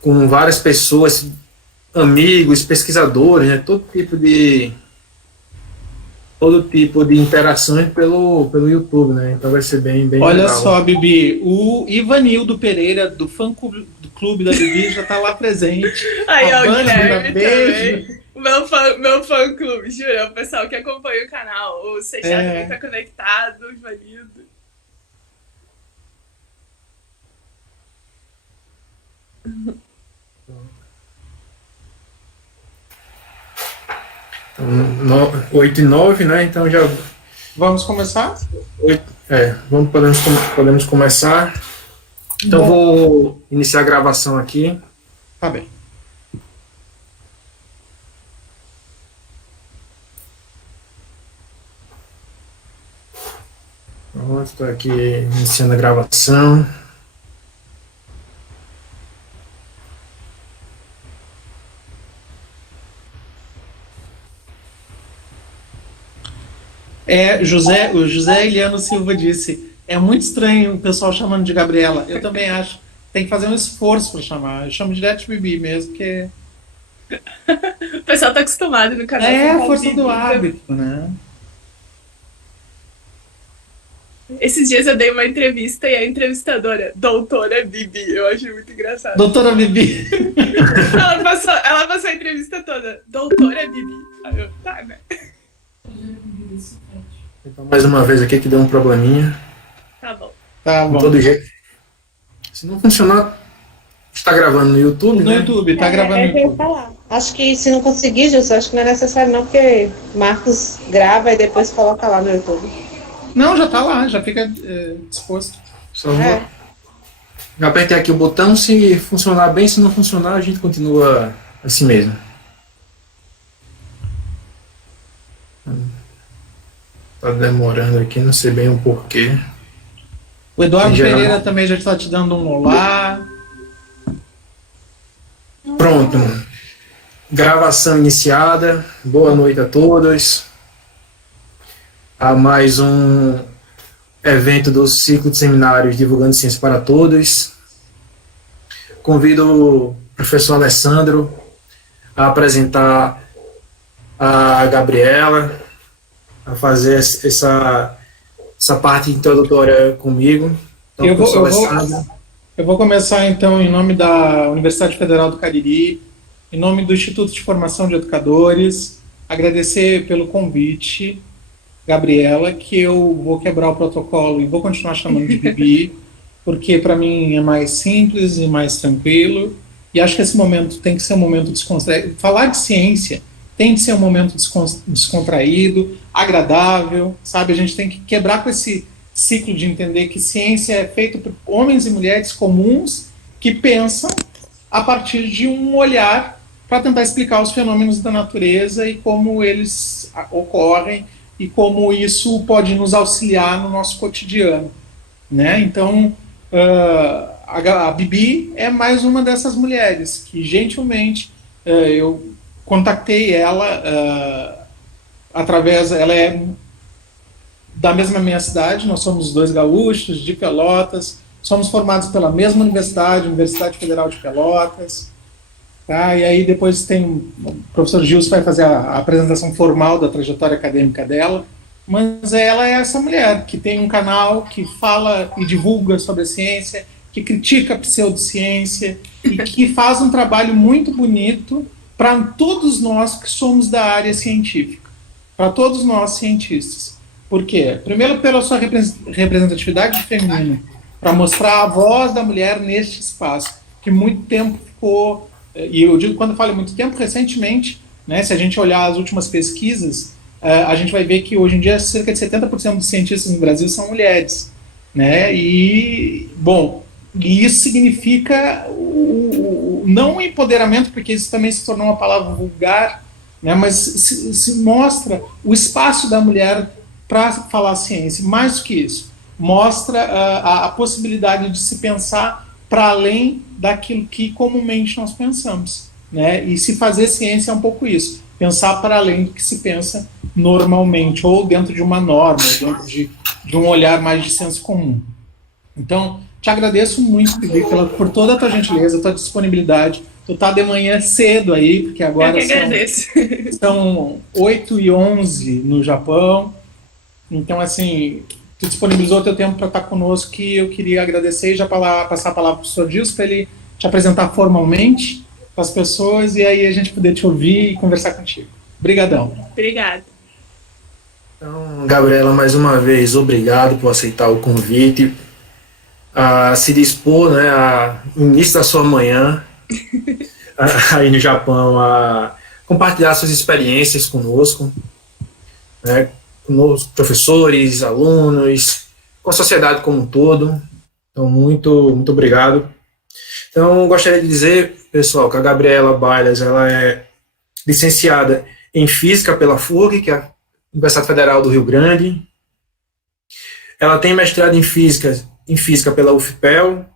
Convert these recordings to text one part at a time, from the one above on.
com várias pessoas, amigos, pesquisadores, né? Todo tipo de interações pelo YouTube, né? Então vai ser bem Olha legal. só, Bibi, o Ivanildo Pereira, do fã-clube da Bibi, já está lá presente. Aí, ó, o Bârbara, Guilherme beijo. também. Meu fã-clube, juro. O pessoal que acompanha o canal. O Seixas também tá conectado, o Ivanildo. Então, 8 e 9, né? Então já. Vamos começar? Podemos começar. Então vou iniciar a gravação aqui. Tá bem. Pronto, estou aqui iniciando a gravação. O José Eliano Silva disse, é muito estranho o pessoal chamando de Gabriela. Eu também acho. Tem que fazer um esforço para chamar. Eu chamo direto de Bibi mesmo, porque... O pessoal tá acostumado no canal. É a força do hábito, né? Esses dias eu dei uma entrevista e a entrevistadora, doutora Bibi, eu acho muito engraçado. Doutora Bibi. Ela passou a entrevista toda, doutora Bibi. Aí eu, tá, né? Então, mais uma vez aqui que deu um probleminha. Tá bom. Tá bom. De todo jeito. Se não funcionar, está gravando no YouTube, no né? YouTube, tá gravando no YouTube. Falar. Acho que se não conseguir, Gilson, acho que não é necessário não, porque Marcos grava e depois coloca lá no YouTube. Não, já tá lá, já fica disposto. Só apertei aqui o botão, se funcionar bem, se não funcionar, a gente continua assim mesmo. Tá demorando aqui, não sei bem o porquê. O Eduardo Pereira também já está te dando um olá. Pronto. Gravação iniciada. Boa noite a todos. A mais um evento do ciclo de seminários Divulgando Ciência para Todos. Convido o professor Alessandro a apresentar a Gabriela, a fazer essa parte introdutória comigo. Então, Eu vou começar, então, em nome da Universidade Federal do Cariri, em nome do Instituto de Formação de Educadores, agradecer pelo convite, Gabriela, que eu vou quebrar o protocolo e vou continuar chamando de Bibi, porque para mim é mais simples e mais tranquilo, e acho que esse momento tem que ser um momento descontraído. Falar de ciência tem que ser um momento descontraído, agradável, sabe? A gente tem que quebrar com esse ciclo de entender que ciência é feita por homens e mulheres comuns que pensam a partir de um olhar para tentar explicar os fenômenos da natureza e como eles ocorrem e como isso pode nos auxiliar no nosso cotidiano, né? Então, a Bibi é mais uma dessas mulheres que, gentilmente, eu contatei ela ela é da mesma minha cidade, nós somos dois gaúchos, de Pelotas, somos formados pela mesma Universidade Federal de Pelotas, tá? E aí depois tem o professor Gilson vai fazer a apresentação formal da trajetória acadêmica dela, mas ela é essa mulher que tem um canal que fala e divulga sobre a ciência, que critica a pseudociência e que faz um trabalho muito bonito para todos nós que somos da área científica, para todos nós cientistas. Por quê? Primeiro, pela sua representatividade feminina, para mostrar a voz da mulher neste espaço, que muito tempo ficou, e eu digo quando eu falo muito tempo, recentemente, né, se a gente olhar as últimas pesquisas, a gente vai ver que hoje em dia cerca de 70% dos cientistas no Brasil são mulheres, né, e, bom, e isso significa não o empoderamento, porque isso também se tornou uma palavra vulgar, né, mas se mostra o espaço da mulher para falar ciência. Mais do que isso, mostra a possibilidade de se pensar para além daquilo que comumente nós pensamos, né? E se fazer ciência é um pouco isso, pensar para além do que se pensa normalmente, ou dentro de uma norma, dentro de um olhar mais de senso comum. Então, Te agradeço muito, Bibi, por toda a tua gentileza, tua disponibilidade. Tu tá de manhã cedo aí, porque agora Eu que agradeço. são 8h11 no Japão. Então, assim, tu disponibilizou o teu tempo para estar conosco, que eu queria agradecer e já passar a palavra para o professor Gilson para ele te apresentar formalmente para as pessoas e aí a gente poder te ouvir e conversar contigo. Obrigadão. Obrigada. Então, Gabriela, mais uma vez, obrigado por aceitar o convite, a se dispor, né, no início da sua manhã, aí no Japão, a compartilhar suas experiências conosco, né, com os professores, alunos, com a sociedade como um todo. Então, muito obrigado. Então, gostaria de dizer, pessoal, que a Gabriela Bailas, ela é licenciada em Física pela FURG, que é a Universidade Federal do Rio Grande. Ela tem mestrado em Física pela UFPEL,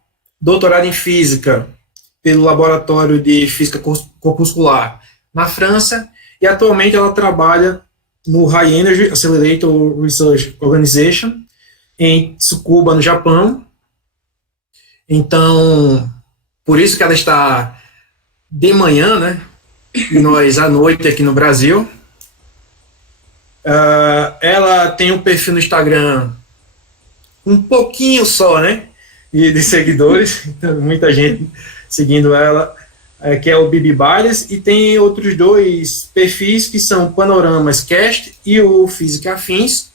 doutorado em Física pelo Laboratório de Física Corpuscular na França, e atualmente ela trabalha no High Energy Accelerator Research Organization, em Tsukuba, no Japão. Então, por isso que ela está de manhã, né? E nós à noite aqui no Brasil. Ela tem um perfil no Instagram um pouquinho só, né, de seguidores, então, muita gente seguindo ela, que é o Bibi Bailas, e tem outros dois perfis que são Panoramas Cast e o Física Afins.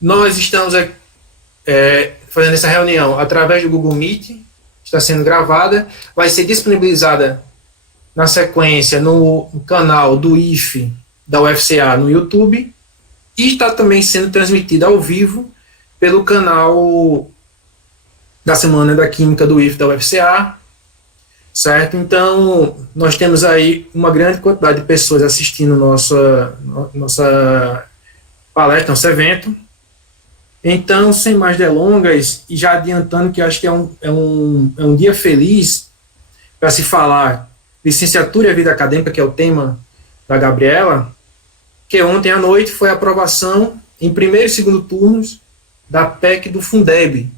Nós estamos fazendo essa reunião através do Google Meet, está sendo gravada, vai ser disponibilizada na sequência no canal do IFE da UFCA no YouTube, e está também sendo transmitida ao vivo pelo canal da Semana da Química do IFE da UFCA, certo? Então, nós temos aí uma grande quantidade de pessoas assistindo nossa palestra, nosso evento. Então, sem mais delongas, e já adiantando que eu acho que é um dia feliz para se falar licenciatura e a vida acadêmica, que é o tema da Gabriela, que ontem à noite foi a aprovação em primeiro e segundo turnos da PEC do Fundeb.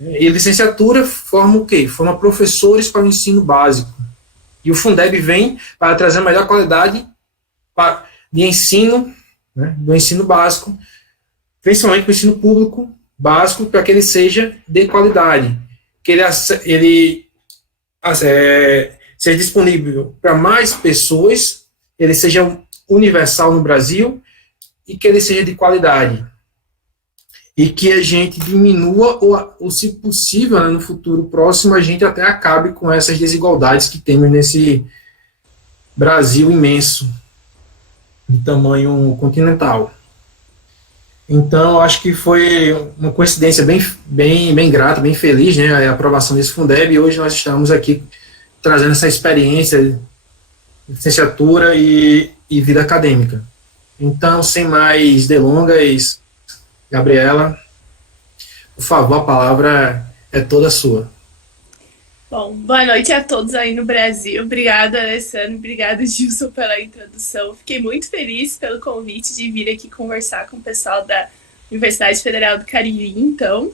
E a licenciatura forma o quê? Forma professores para o ensino básico. E o Fundeb vem para trazer a melhor qualidade de ensino, né, do ensino básico, principalmente para o ensino público básico, para que ele seja de qualidade, que ele seja disponível para mais pessoas, ele seja universal no Brasil e que ele seja de qualidade. E que a gente diminua, ou se possível, né, no futuro próximo, a gente até acabe com essas desigualdades que temos nesse Brasil imenso, de tamanho continental. Então, acho que foi uma coincidência bem grata, bem feliz, né, a aprovação desse Fundeb, e hoje nós estamos aqui trazendo essa experiência de licenciatura e vida acadêmica. Então, sem mais delongas, Gabriela, por favor, a palavra é toda sua. Bom, boa noite a todos aí no Brasil. Obrigada, Alessandro. Obrigada, Gilson, pela introdução. Fiquei muito feliz pelo convite de vir aqui conversar com o pessoal da Universidade Federal do Cariri. Então,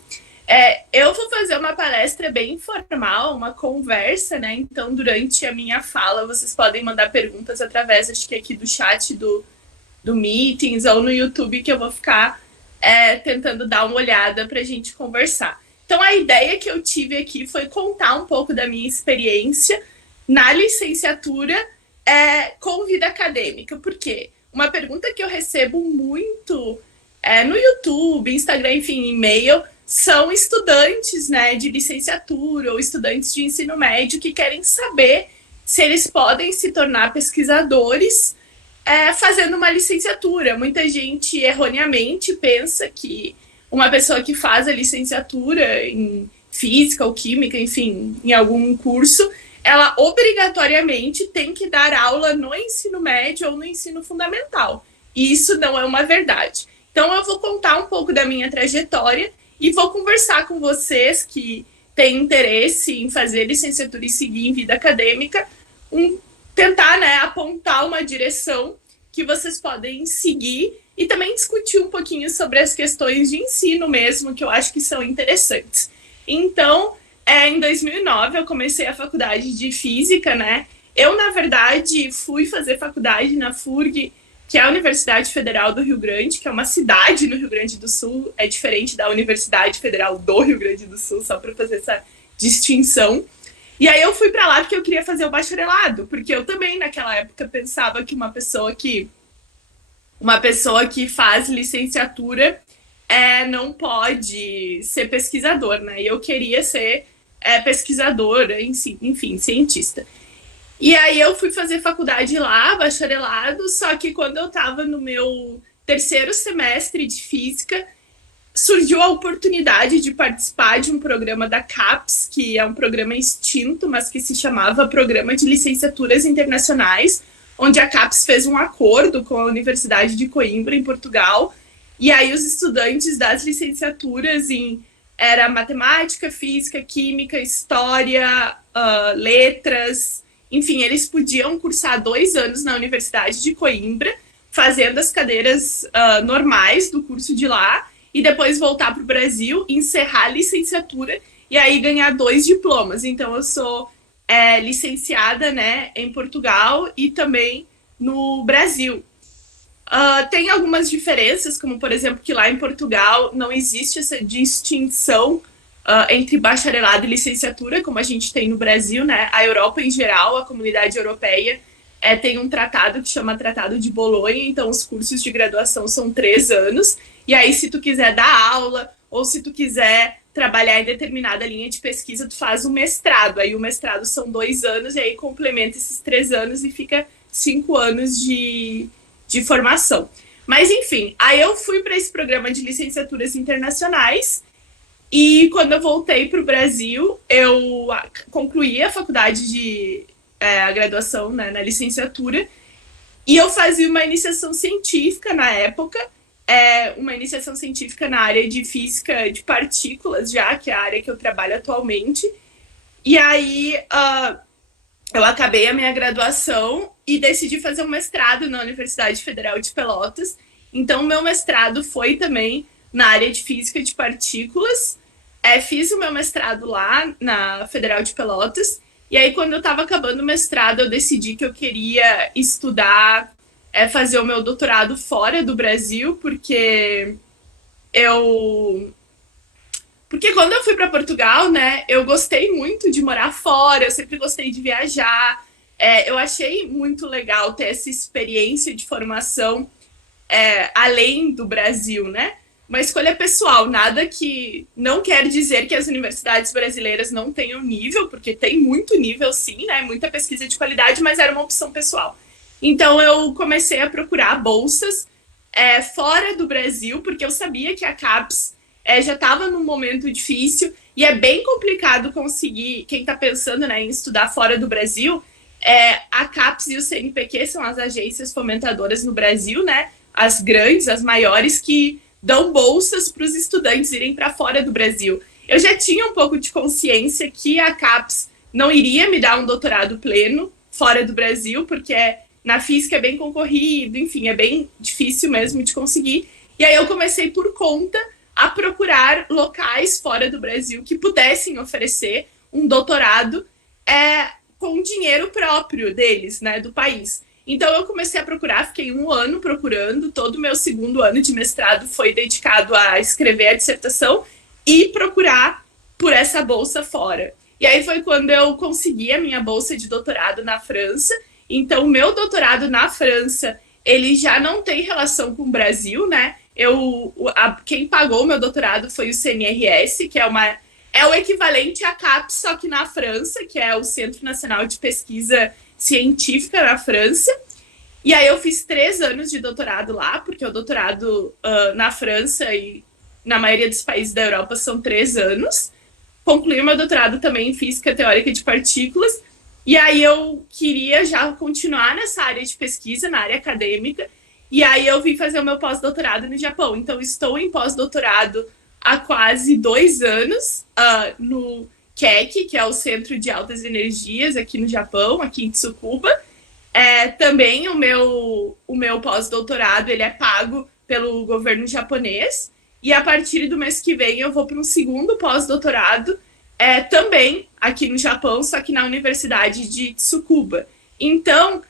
eu vou fazer uma palestra bem informal, uma conversa, né? Então, durante a minha fala, vocês podem mandar perguntas através, acho que aqui do chat do Meetings ou no YouTube, que eu vou ficar tentando dar uma olhada para a gente conversar. Então, a ideia que eu tive aqui foi contar um pouco da minha experiência na licenciatura com vida acadêmica. Por quê? Uma pergunta que eu recebo muito no YouTube, Instagram, enfim, e-mail, são estudantes, né, de licenciatura ou estudantes de ensino médio que querem saber se eles podem se tornar pesquisadores fazendo uma licenciatura. Muita gente erroneamente pensa que uma pessoa que faz a licenciatura em física ou química, enfim, em algum curso, ela obrigatoriamente tem que dar aula no ensino médio ou no ensino fundamental. E isso não é uma verdade. Então, eu vou contar um pouco da minha trajetória e vou conversar com vocês que têm interesse em fazer licenciatura e seguir em vida acadêmica, tentar, né, apontar uma direção que vocês podem seguir e também discutir um pouquinho sobre as questões de ensino mesmo, que eu acho que são interessantes. Então, em 2009 eu comecei a faculdade de Física, né? Eu, na verdade, fui fazer faculdade na FURG, que é a Universidade Federal do Rio Grande, que é uma cidade no Rio Grande do Sul, é diferente da Universidade Federal do Rio Grande do Sul, só para fazer essa distinção. E aí eu fui para lá porque eu queria fazer o bacharelado, porque eu também, naquela época, pensava que uma pessoa que faz licenciatura não pode ser pesquisador, né? E eu queria ser pesquisadora, enfim, cientista. E aí eu fui fazer faculdade lá, bacharelado, só que quando eu estava no meu terceiro semestre de Física, surgiu a oportunidade de participar de um programa da CAPES, que é um programa extinto, mas que se chamava Programa de Licenciaturas Internacionais, onde a CAPES fez um acordo com a Universidade de Coimbra, em Portugal, e aí os estudantes das licenciaturas era matemática, física, química, história, letras, enfim, eles podiam cursar 2 anos na Universidade de Coimbra, fazendo as cadeiras normais do curso de lá, e depois voltar para o Brasil, encerrar a licenciatura e aí ganhar 2 diplomas. Então, eu sou licenciada, né, em Portugal e também no Brasil. Tem algumas diferenças, como, por exemplo, que lá em Portugal não existe essa distinção entre bacharelado e licenciatura, como a gente tem no Brasil, né? A Europa, em geral, a comunidade europeia, tem um tratado que chama Tratado de Bolonha, então os cursos de graduação são 3 anos, e aí se tu quiser dar aula, ou se tu quiser trabalhar em determinada linha de pesquisa, tu faz um mestrado, aí o mestrado são 2 anos, e aí complementa esses 3 anos e fica 5 anos de formação. Mas enfim, aí eu fui para esse programa de licenciaturas internacionais, e quando eu voltei para o Brasil, eu concluí a faculdade a graduação, né, na licenciatura, e eu fazia uma iniciação científica na época, uma iniciação científica na área de física de partículas, já que é a área que eu trabalho atualmente. E aí eu acabei a minha graduação e decidi fazer um mestrado na Universidade Federal de Pelotas. Então, meu mestrado foi também na área de física de partículas. Fiz o meu mestrado lá na Federal de Pelotas. E aí, quando eu estava acabando o mestrado, eu decidi que eu queria estudar, fazer o meu doutorado fora do Brasil, porque quando eu fui para Portugal, né, eu gostei muito de morar fora, eu sempre gostei de viajar. Eu achei muito legal ter essa experiência de formação além do Brasil, né? Uma escolha pessoal, nada que não quer dizer que as universidades brasileiras não tenham nível, porque tem muito nível sim, né? Muita pesquisa de qualidade, mas era uma opção pessoal. Então eu comecei a procurar bolsas fora do Brasil, porque eu sabia que a CAPES já estava num momento difícil e é bem complicado conseguir, quem está pensando, né, em estudar fora do Brasil, a CAPES e o CNPq são as agências fomentadoras no Brasil, né? As grandes, as maiores, que dão bolsas para os estudantes irem para fora do Brasil. Eu já tinha um pouco de consciência que a CAPES não iria me dar um doutorado pleno fora do Brasil, porque na física é bem concorrido, enfim, é bem difícil mesmo de conseguir. E aí eu comecei por conta a procurar locais fora do Brasil que pudessem oferecer um doutorado com dinheiro próprio deles, né, do país. Então eu comecei a procurar, fiquei 1 ano procurando, todo o meu 2º ano de mestrado foi dedicado a escrever a dissertação e procurar por essa bolsa fora. E aí foi quando eu consegui a minha bolsa de doutorado na França. Então o meu doutorado na França, ele já não tem relação com o Brasil, né? Quem pagou o meu doutorado foi o CNRS, que é o equivalente à CAPES, só que na França, que é o Centro Nacional de Pesquisa Científica na França. E aí eu fiz 3 anos de doutorado lá, porque o doutorado na França e na maioria dos países da Europa são 3 anos. Concluí meu doutorado também em Física Teórica de Partículas. E aí eu queria já continuar nessa área de pesquisa, na área acadêmica. E aí eu vim fazer o meu pós-doutorado no Japão. Então estou em pós-doutorado há quase 2 anos no KEC, que é o Centro de Altas Energias aqui no Japão, aqui em Tsukuba. Também o meu pós-doutorado ele é pago pelo governo japonês, e a partir do mês que vem eu vou para um segundo pós-doutorado, também aqui no Japão, só que na Universidade de Tsukuba. Então,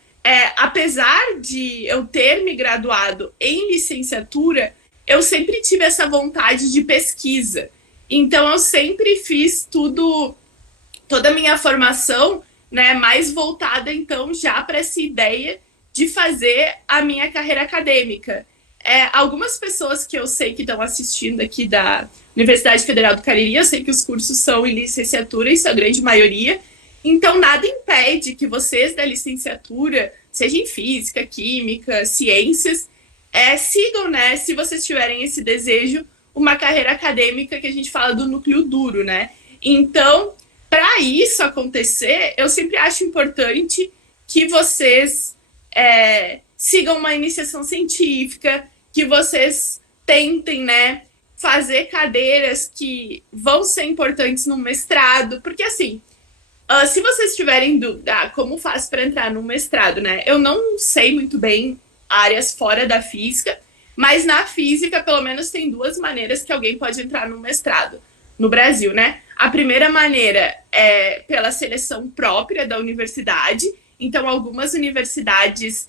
apesar de eu ter me graduado em licenciatura, eu sempre tive essa vontade de pesquisa. Então, eu sempre fiz toda a minha formação, né, mais voltada, então, já para essa ideia de fazer a minha carreira acadêmica. Algumas pessoas que eu sei que estão assistindo aqui da Universidade Federal do Cariri, eu sei que os cursos são em licenciatura, isso é a grande maioria, então nada impede que vocês da licenciatura, seja em física, química, ciências, sigam, né, se vocês tiverem esse desejo, uma carreira acadêmica que a gente fala do núcleo duro, né? Então, para isso acontecer, eu sempre acho importante que vocês sigam uma iniciação científica, que vocês tentem, né, fazer cadeiras que vão ser importantes no mestrado, porque assim, se vocês tiverem dúvida, como faço para entrar no mestrado, né? Eu não sei muito bem áreas fora da física, mas na física, pelo menos, tem duas maneiras que alguém pode entrar no mestrado no Brasil, né? A primeira maneira é pela seleção própria da universidade. Então, algumas universidades,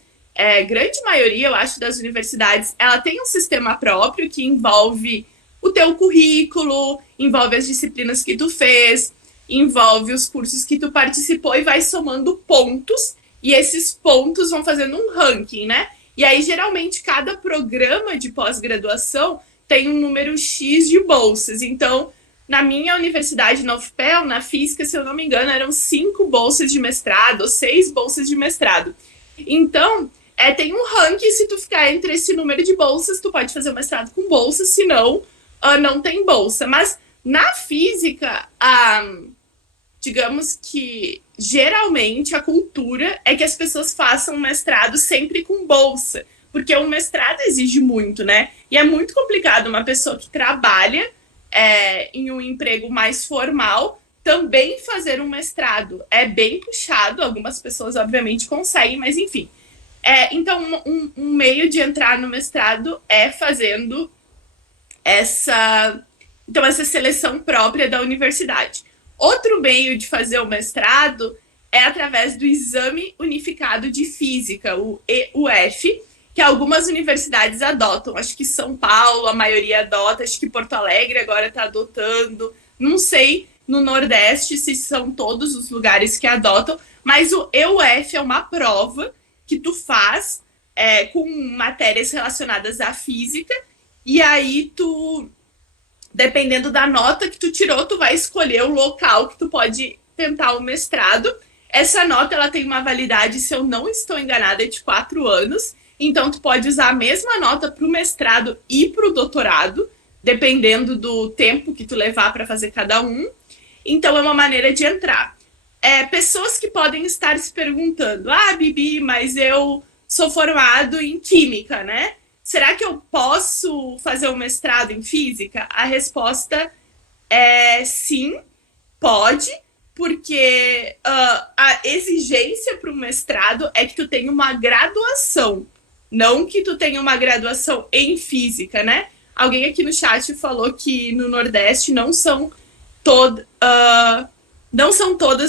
grande maioria, eu acho, das universidades, ela tem um sistema próprio que envolve o teu currículo, envolve as disciplinas que tu fez, envolve os cursos que tu participou e vai somando pontos, e esses pontos vão fazendo um ranking, né? E aí, geralmente, cada programa de pós-graduação tem um número X de bolsas. Então, na minha universidade, na UFPEL, na física, se eu não me engano, eram 5 bolsas de mestrado, ou 6 bolsas de mestrado. Então, tem um ranking, se tu ficar entre esse número de bolsas, tu pode fazer o mestrado com bolsa, senão não tem bolsa. Mas, na física, digamos que, geralmente, a cultura é que as pessoas façam um mestrado sempre com bolsa, porque o mestrado exige muito, né? E é muito complicado uma pessoa que trabalha em um emprego mais formal também fazer um mestrado. É bem puxado, algumas pessoas, obviamente, conseguem, mas, enfim. Então, um meio de entrar no mestrado é fazendo essa seleção própria da universidade. Outro meio de fazer o mestrado é através do Exame Unificado de Física, o EUF, que algumas universidades adotam. Acho que São Paulo, a maioria adota, acho que Porto Alegre agora está adotando. Não sei no Nordeste se são todos os lugares que adotam, mas o EUF é uma prova que tu faz com matérias relacionadas à física, e aí tu, dependendo da nota que tu tirou, tu vai escolher o local que tu pode tentar o mestrado. Essa nota, ela tem uma validade, se eu não estou enganada, de 4 anos. Então, tu pode usar a mesma nota para o mestrado e para o doutorado, dependendo do tempo que tu levar para fazer cada um. Então, é uma maneira de entrar. Pessoas que podem estar se perguntando, Bibi, mas eu sou formado em química, né? Será que eu posso fazer um mestrado em física? A resposta é sim, pode, porque a exigência para o mestrado é que tu tenha uma graduação, não que tu tenha uma graduação em física, né? Alguém aqui no chat falou que no Nordeste não são todas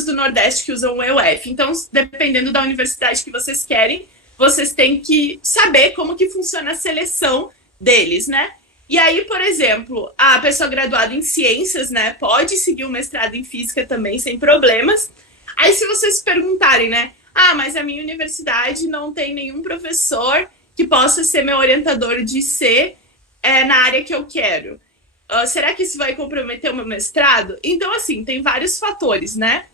do Nordeste que usam o EUF. Então, dependendo da universidade que vocês querem, vocês têm que saber como que funciona a seleção deles, né? E aí, por exemplo, a pessoa graduada em ciências, né, pode seguir o mestrado em física também, sem problemas. Aí, se vocês perguntarem, né, mas a minha universidade não tem nenhum professor que possa ser meu orientador de C na área que eu quero. Será que isso vai comprometer o meu mestrado? Então, assim, tem vários fatores, né?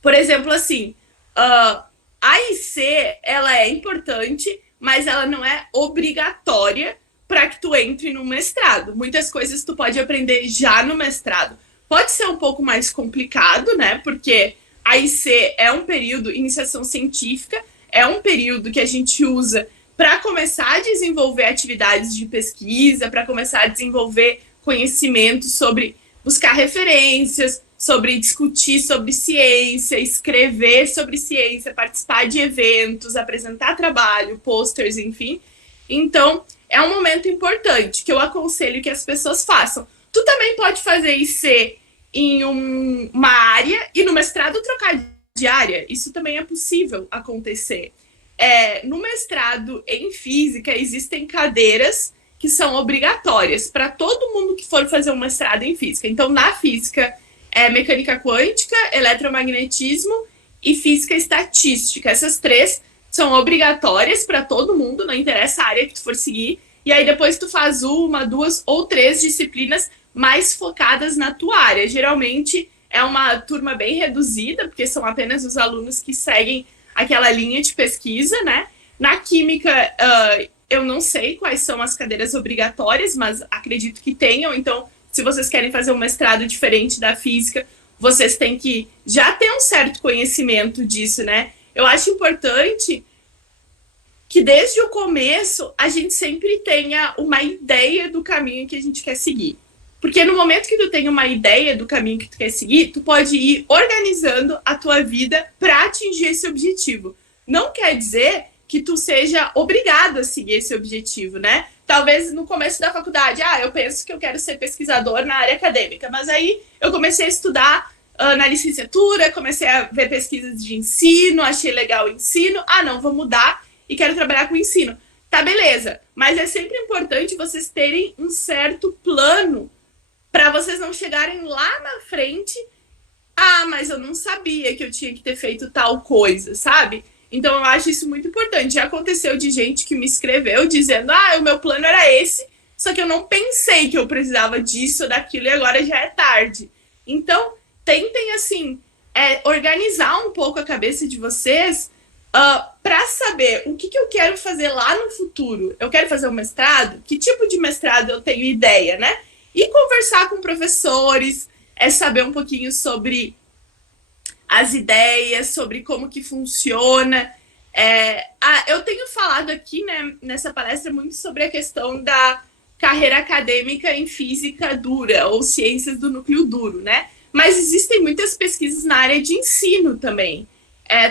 Por exemplo, assim, a IC, ela é importante, mas ela não é obrigatória para que tu entre no mestrado. Muitas coisas tu pode aprender já no mestrado. Pode ser um pouco mais complicado, né? Porque a IC é um período, iniciação científica, é um período que a gente usa para começar a desenvolver atividades de pesquisa, para começar a desenvolver conhecimento sobre buscar referências, sobre discutir sobre ciência, escrever sobre ciência, participar de eventos, apresentar trabalho, posters, enfim. Então, é um momento importante que eu aconselho que as pessoas façam. Tu também pode fazer IC em uma área e no mestrado trocar de área. Isso também é possível acontecer. No mestrado em física existem cadeiras que são obrigatórias para todo mundo que for fazer um mestrado em física. Então, na física, mecânica quântica, eletromagnetismo e física estatística. Essas 3 são obrigatórias para todo mundo, não interessa a área que tu for seguir. E aí depois tu faz 1, 2 ou 3 disciplinas mais focadas na tua área. Geralmente é uma turma bem reduzida, porque são apenas os alunos que seguem aquela linha de pesquisa, né? Na química, eu não sei quais são as cadeiras obrigatórias, mas acredito que tenham. Então, se vocês querem fazer um mestrado diferente da física, vocês têm que já ter um certo conhecimento disso, né? Eu acho importante que desde o começo a gente sempre tenha uma ideia do caminho que a gente quer seguir. Porque no momento que tu tem uma ideia do caminho que tu quer seguir, tu pode ir organizando a tua vida para atingir esse objetivo. Não quer dizer que tu seja obrigado a seguir esse objetivo, né? Talvez no começo da faculdade, eu penso que eu quero ser pesquisador na área acadêmica, mas aí eu comecei a estudar na licenciatura, comecei a ver pesquisas de ensino, achei legal o ensino, não, vou mudar e quero trabalhar com ensino. Tá, beleza, mas é sempre importante vocês terem um certo plano para vocês não chegarem lá na frente, mas eu não sabia que eu tinha que ter feito tal coisa, sabe? Então eu acho isso muito importante. Já aconteceu de gente que me escreveu dizendo, o meu plano era esse, só que eu não pensei que eu precisava disso ou daquilo e agora já é tarde. Então, tentem, assim, organizar um pouco a cabeça de vocês para saber o que eu quero fazer lá no futuro. Eu quero fazer um mestrado? Que tipo de mestrado eu tenho ideia, né? E conversar com professores, saber um pouquinho sobre as ideias, sobre como que funciona. Eu tenho falado aqui, né, nessa palestra muito sobre a questão da carreira acadêmica em física dura, ou ciências do núcleo duro, né? Mas existem muitas pesquisas na área de ensino também.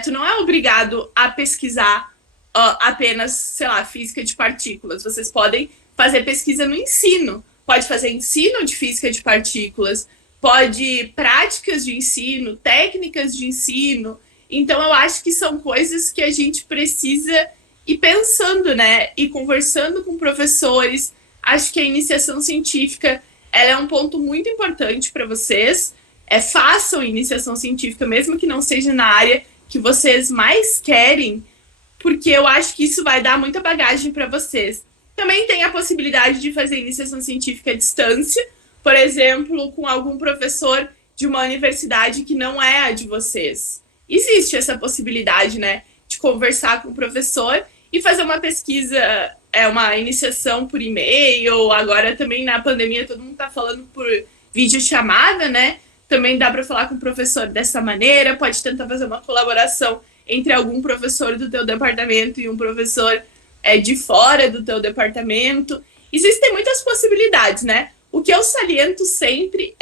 Tu não é obrigado a pesquisar apenas, sei lá, física de partículas. Vocês podem fazer pesquisa no ensino. Pode fazer ensino de física de partículas, pode práticas de ensino, técnicas de ensino. Então, eu acho que são coisas que a gente precisa ir pensando, né? E conversando com professores. Acho que a iniciação científica ela é um ponto muito importante para vocês. Façam iniciação científica, mesmo que não seja na área que vocês mais querem, porque eu acho que isso vai dar muita bagagem para vocês. Também tem a possibilidade de fazer iniciação científica à distância, por exemplo, com algum professor de uma universidade que não é a de vocês. Existe essa possibilidade, né, de conversar com o professor e fazer uma pesquisa, uma iniciação por e-mail. Agora também na pandemia todo mundo está falando por videochamada, né? Também dá para falar com o professor dessa maneira, pode tentar fazer uma colaboração entre algum professor do teu departamento e um professor de fora do teu departamento. Existem muitas possibilidades, né? O que eu saliento sempre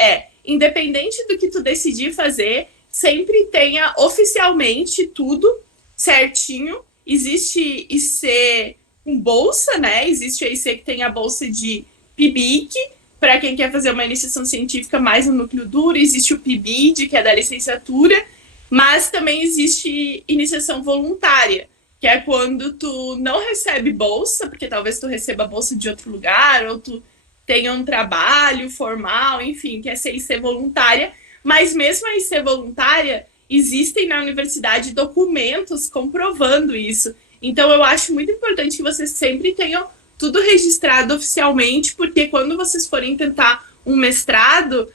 independente do que tu decidir fazer, sempre tenha oficialmente tudo certinho. Existe IC com bolsa, né? Existe a IC que tem a bolsa de PIBIC, para quem quer fazer uma iniciação científica mais no núcleo duro. Existe o PIBID, que é da licenciatura, mas também existe iniciação voluntária, que é quando tu não recebe bolsa, porque talvez tu receba bolsa de outro lugar, ou tu tenha um trabalho formal, enfim, que é ser IC voluntária, mas mesmo a IC voluntária, existem na universidade documentos comprovando isso. Então eu acho muito importante que vocês sempre tenham tudo registrado oficialmente, porque quando vocês forem tentar um mestrado,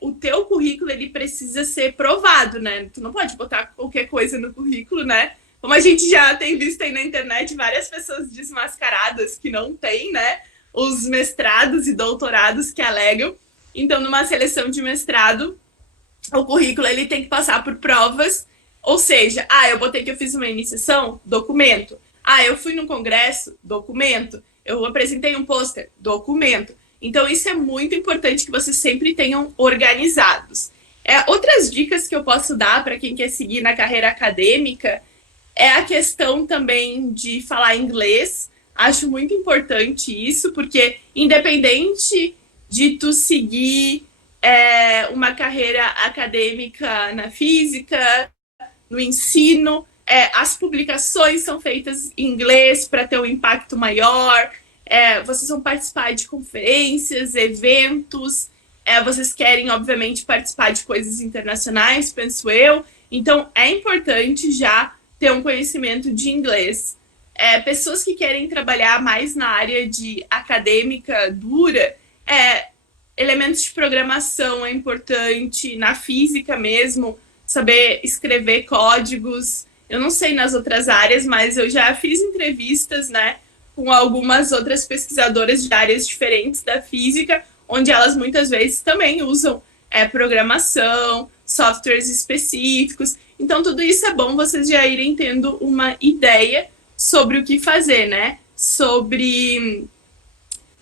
o teu currículo ele precisa ser provado, né? Tu não pode botar qualquer coisa no currículo, né? Como a gente já tem visto aí na internet, várias pessoas desmascaradas que não têm, né, os mestrados e doutorados que alegam. Então, numa seleção de mestrado, o currículo ele tem que passar por provas, ou seja, eu botei que eu fiz uma iniciação, documento. Eu fui num congresso, documento. Eu apresentei um pôster, documento. Então, isso é muito importante que vocês sempre tenham organizados. Outras dicas que eu posso dar para quem quer seguir na carreira acadêmica é a questão também de falar inglês. Acho muito importante isso, porque independente de tu seguir uma carreira acadêmica na física, no ensino, as publicações são feitas em inglês para ter um impacto maior, vocês vão participar de conferências, eventos, vocês querem, obviamente, participar de coisas internacionais, penso eu, então é importante já ter um conhecimento de inglês. Pessoas que querem trabalhar mais na área de acadêmica dura, elementos de programação é importante, na física mesmo, saber escrever códigos. Eu não sei nas outras áreas, mas eu já fiz entrevistas, né, com algumas outras pesquisadoras de áreas diferentes da física, onde elas muitas vezes também usam programação, softwares específicos. Então, tudo isso é bom vocês já irem tendo uma ideia sobre o que fazer, né? Sobre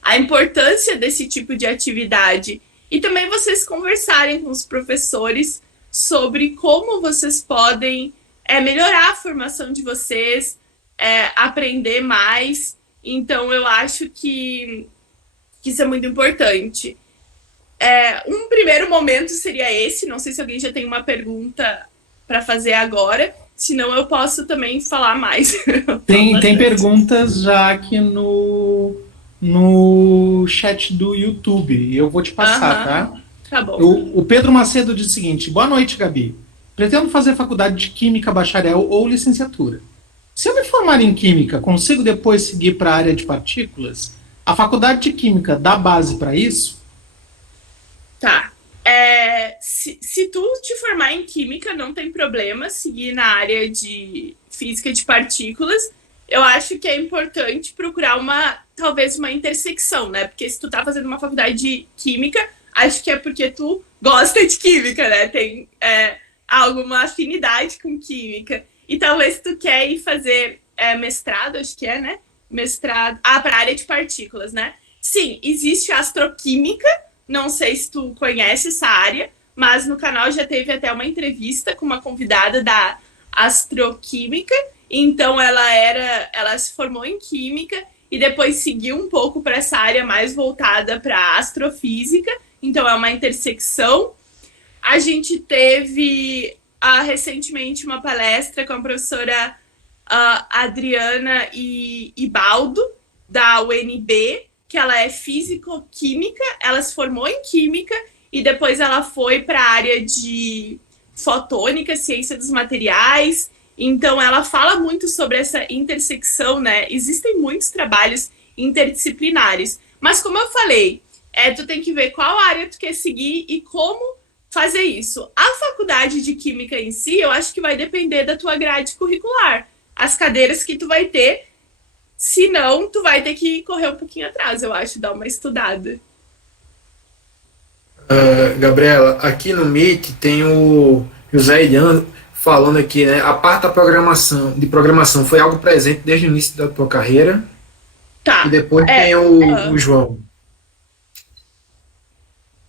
a importância desse tipo de atividade. E também vocês conversarem com os professores sobre como vocês podem melhorar a formação de vocês, aprender mais. Então, eu acho que isso é muito importante. Um primeiro momento seria esse. Não sei se alguém já tem uma pergunta para fazer agora. Senão eu posso também falar mais. Tem perguntas já aqui no chat do YouTube. Eu vou te passar, tá? Tá bom. O Pedro Macedo diz o seguinte: boa noite, Gabi. Pretendo fazer faculdade de Química, bacharel ou licenciatura. Se eu me formar em Química, consigo depois seguir para a área de partículas? A faculdade de Química dá base para isso? Tá. Se tu te formar em Química, não tem problema seguir na área de Física de Partículas. Eu acho que é importante procurar talvez uma intersecção, né? Porque se tu tá fazendo uma faculdade de Química, acho que é porque tu gosta de Química, né? Tem alguma afinidade com Química. E talvez tu quer ir fazer mestrado, acho que né? Mestrado... para a área de partículas, né? Sim, existe astroquímica. Não sei se tu conhece essa área, mas no canal já teve até uma entrevista com uma convidada da astroquímica. Então ela se formou em química e depois seguiu um pouco para essa área mais voltada para astrofísica. Então é uma intersecção. A gente teve recentemente uma palestra com a professora Adriana Ibaldo, da UNB, que ela é físico-química, ela se formou em química e depois ela foi para a área de fotônica, ciência dos materiais. Então ela fala muito sobre essa intersecção, né? Existem muitos trabalhos interdisciplinares, mas como eu falei, tu tem que ver qual área tu quer seguir e como fazer isso. A faculdade de química em si, eu acho que vai depender da tua grade curricular, as cadeiras que tu vai ter. Se não, tu vai ter que correr um pouquinho atrás, eu acho, dar uma estudada. Gabriela, aqui no Meet tem o José Iliano falando aqui, né? A parte da programação foi algo presente desde o início da tua carreira. Tá. E depois tem o João.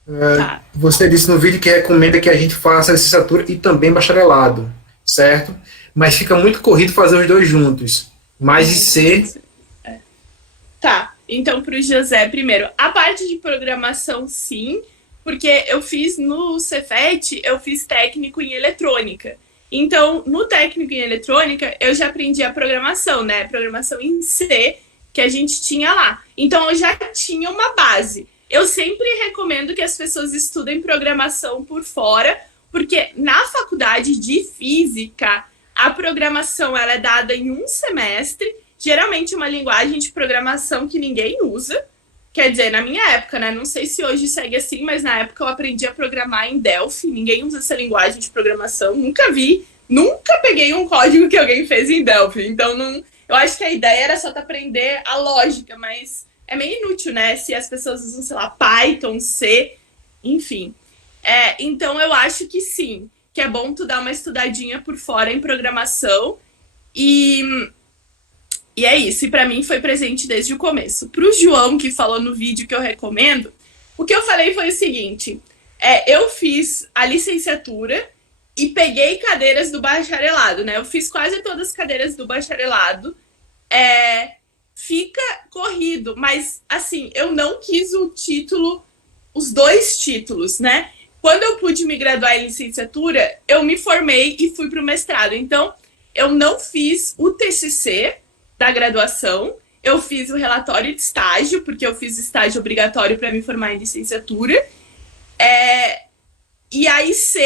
Tá. Você disse no vídeo que recomenda que a gente faça licenciatura e também bacharelado, certo? Mas fica muito corrido fazer os dois juntos. Mais de ser... Tá, então para o José primeiro. A parte de programação, sim, porque eu fiz no Cefet, eu fiz técnico em eletrônica. Então, no técnico em eletrônica, eu já aprendi a programação, né? Programação em C, que a gente tinha lá. Então, eu já tinha uma base. Eu sempre recomendo que as pessoas estudem programação por fora, porque na faculdade de física, a programação ela é dada em um semestre, geralmente uma linguagem de programação que ninguém usa. Quer dizer, na minha época, né? Não sei se hoje segue assim, mas na época eu aprendi a programar em Delphi. Ninguém usa essa linguagem de programação. Nunca vi, nunca peguei um código que alguém fez em Delphi. Então, não, eu acho que a ideia era só aprender a lógica, mas é meio inútil, né? Se as pessoas usam, sei lá, Python, C, enfim. Então, eu acho que sim, que é bom tu dar uma estudadinha por fora em programação. E é isso, e para mim foi presente desde o começo. Para o João, que falou no vídeo que eu recomendo, o que eu falei foi o seguinte, eu fiz a licenciatura e peguei cadeiras do bacharelado, né? Eu fiz quase todas as cadeiras do bacharelado, fica corrido, mas assim, eu não quis o título, os 2 títulos, né? Quando eu pude me graduar em licenciatura, eu me formei e fui para o mestrado. Então, eu não fiz o TCC da graduação, eu fiz o relatório de estágio, porque eu fiz estágio obrigatório para me formar em licenciatura. E a IC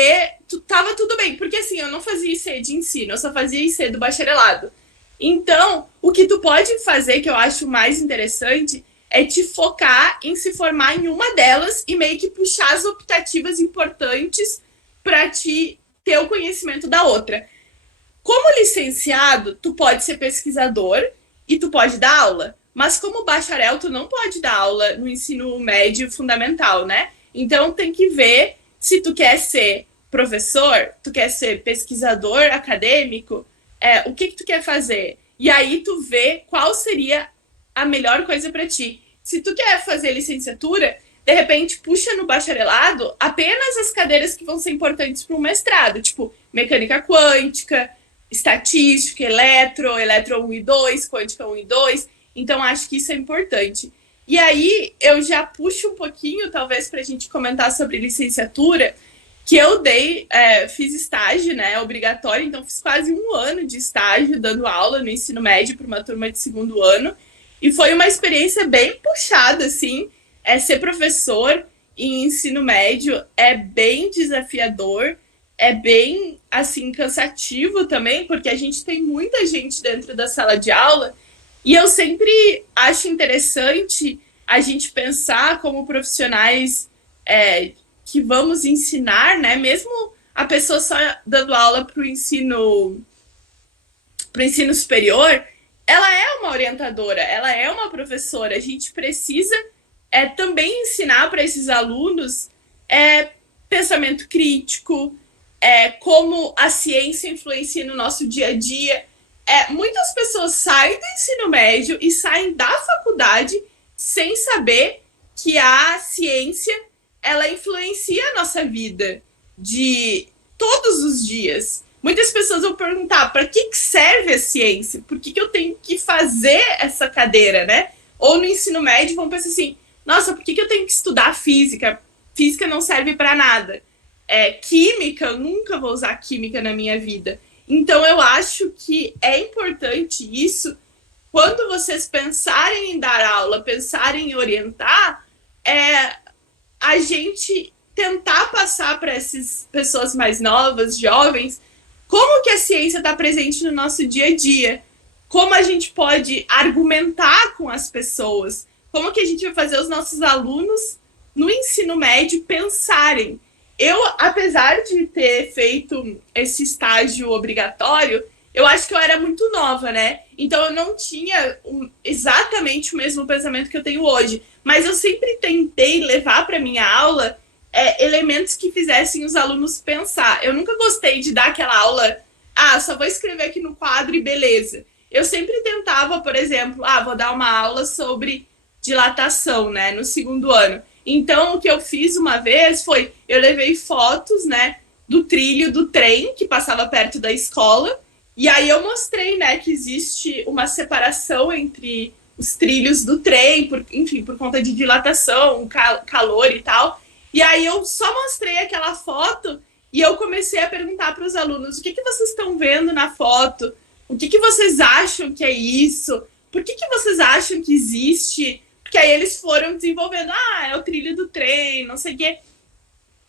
tava tudo bem, porque assim, eu não fazia IC de ensino, eu só fazia IC do bacharelado. Então, o que tu pode fazer, que eu acho mais interessante, é te focar em se formar em uma delas e meio que puxar as optativas importantes para te ter o conhecimento da outra. Como licenciado, tu pode ser pesquisador e tu pode dar aula, mas como bacharel, tu não pode dar aula no ensino médio fundamental, né? Então, tem que ver se tu quer ser professor, tu quer ser pesquisador acadêmico, o que tu quer fazer? E aí tu vê qual seria a melhor coisa para ti. Se tu quer fazer licenciatura, de repente puxa no bacharelado apenas as cadeiras que vão ser importantes para um mestrado, tipo mecânica quântica, estatística, eletro 1 e 2, quântica 1 e 2. Então acho que isso é importante. E aí eu já puxo um pouquinho, talvez, para a gente comentar sobre licenciatura, que eu fiz estágio, né, obrigatório, então fiz quase 1 ano de estágio dando aula no ensino médio para uma turma de 2º ano, e foi uma experiência bem puxada, assim, ser professor em ensino médio é bem desafiador, é bem, assim, cansativo também, porque a gente tem muita gente dentro da sala de aula, e eu sempre acho interessante a gente pensar como profissionais que vamos ensinar, né? Mesmo a pessoa só dando aula para o ensino superior, ela é uma orientadora, ela é uma professora. A gente precisa também ensinar para esses alunos pensamento crítico, como a ciência influencia no nosso dia a dia. Muitas pessoas saem do ensino médio e saem da faculdade sem saber que a ciência ela influencia a nossa vida de todos os dias. Muitas pessoas vão perguntar, para que serve a ciência? Por que eu tenho que fazer essa cadeira, né? Ou no ensino médio vão pensar assim, nossa, por que eu tenho que estudar física? Física não serve para nada. Química, eu nunca vou usar química na minha vida. Então eu acho que é importante isso, quando vocês pensarem em dar aula, pensarem em orientar, a gente tentar passar para essas pessoas mais novas, jovens, como que a ciência está presente no nosso dia a dia, como a gente pode argumentar com as pessoas, como que a gente vai fazer os nossos alunos no ensino médio pensarem. Eu, apesar de ter feito esse estágio obrigatório, eu acho que eu era muito nova, né? Então eu não tinha exatamente o mesmo pensamento que eu tenho hoje. Mas eu sempre tentei levar para minha aula elementos que fizessem os alunos pensar. Eu nunca gostei de dar aquela aula, só vou escrever aqui no quadro e beleza. Eu sempre tentava, por exemplo, vou dar uma aula sobre dilatação, né, no 2º ano. Então, o que eu fiz uma vez foi, eu levei fotos, né, do trilho do trem que passava perto da escola, e aí eu mostrei, né, que existe uma separação entre os trilhos do trem, por conta de dilatação, calor e tal. E aí eu só mostrei aquela foto e eu comecei a perguntar para os alunos, o que vocês estão vendo na foto? O que vocês acham que é isso? Por que vocês acham que existe? Porque aí eles foram desenvolvendo, é o trilho do trem, não sei o quê.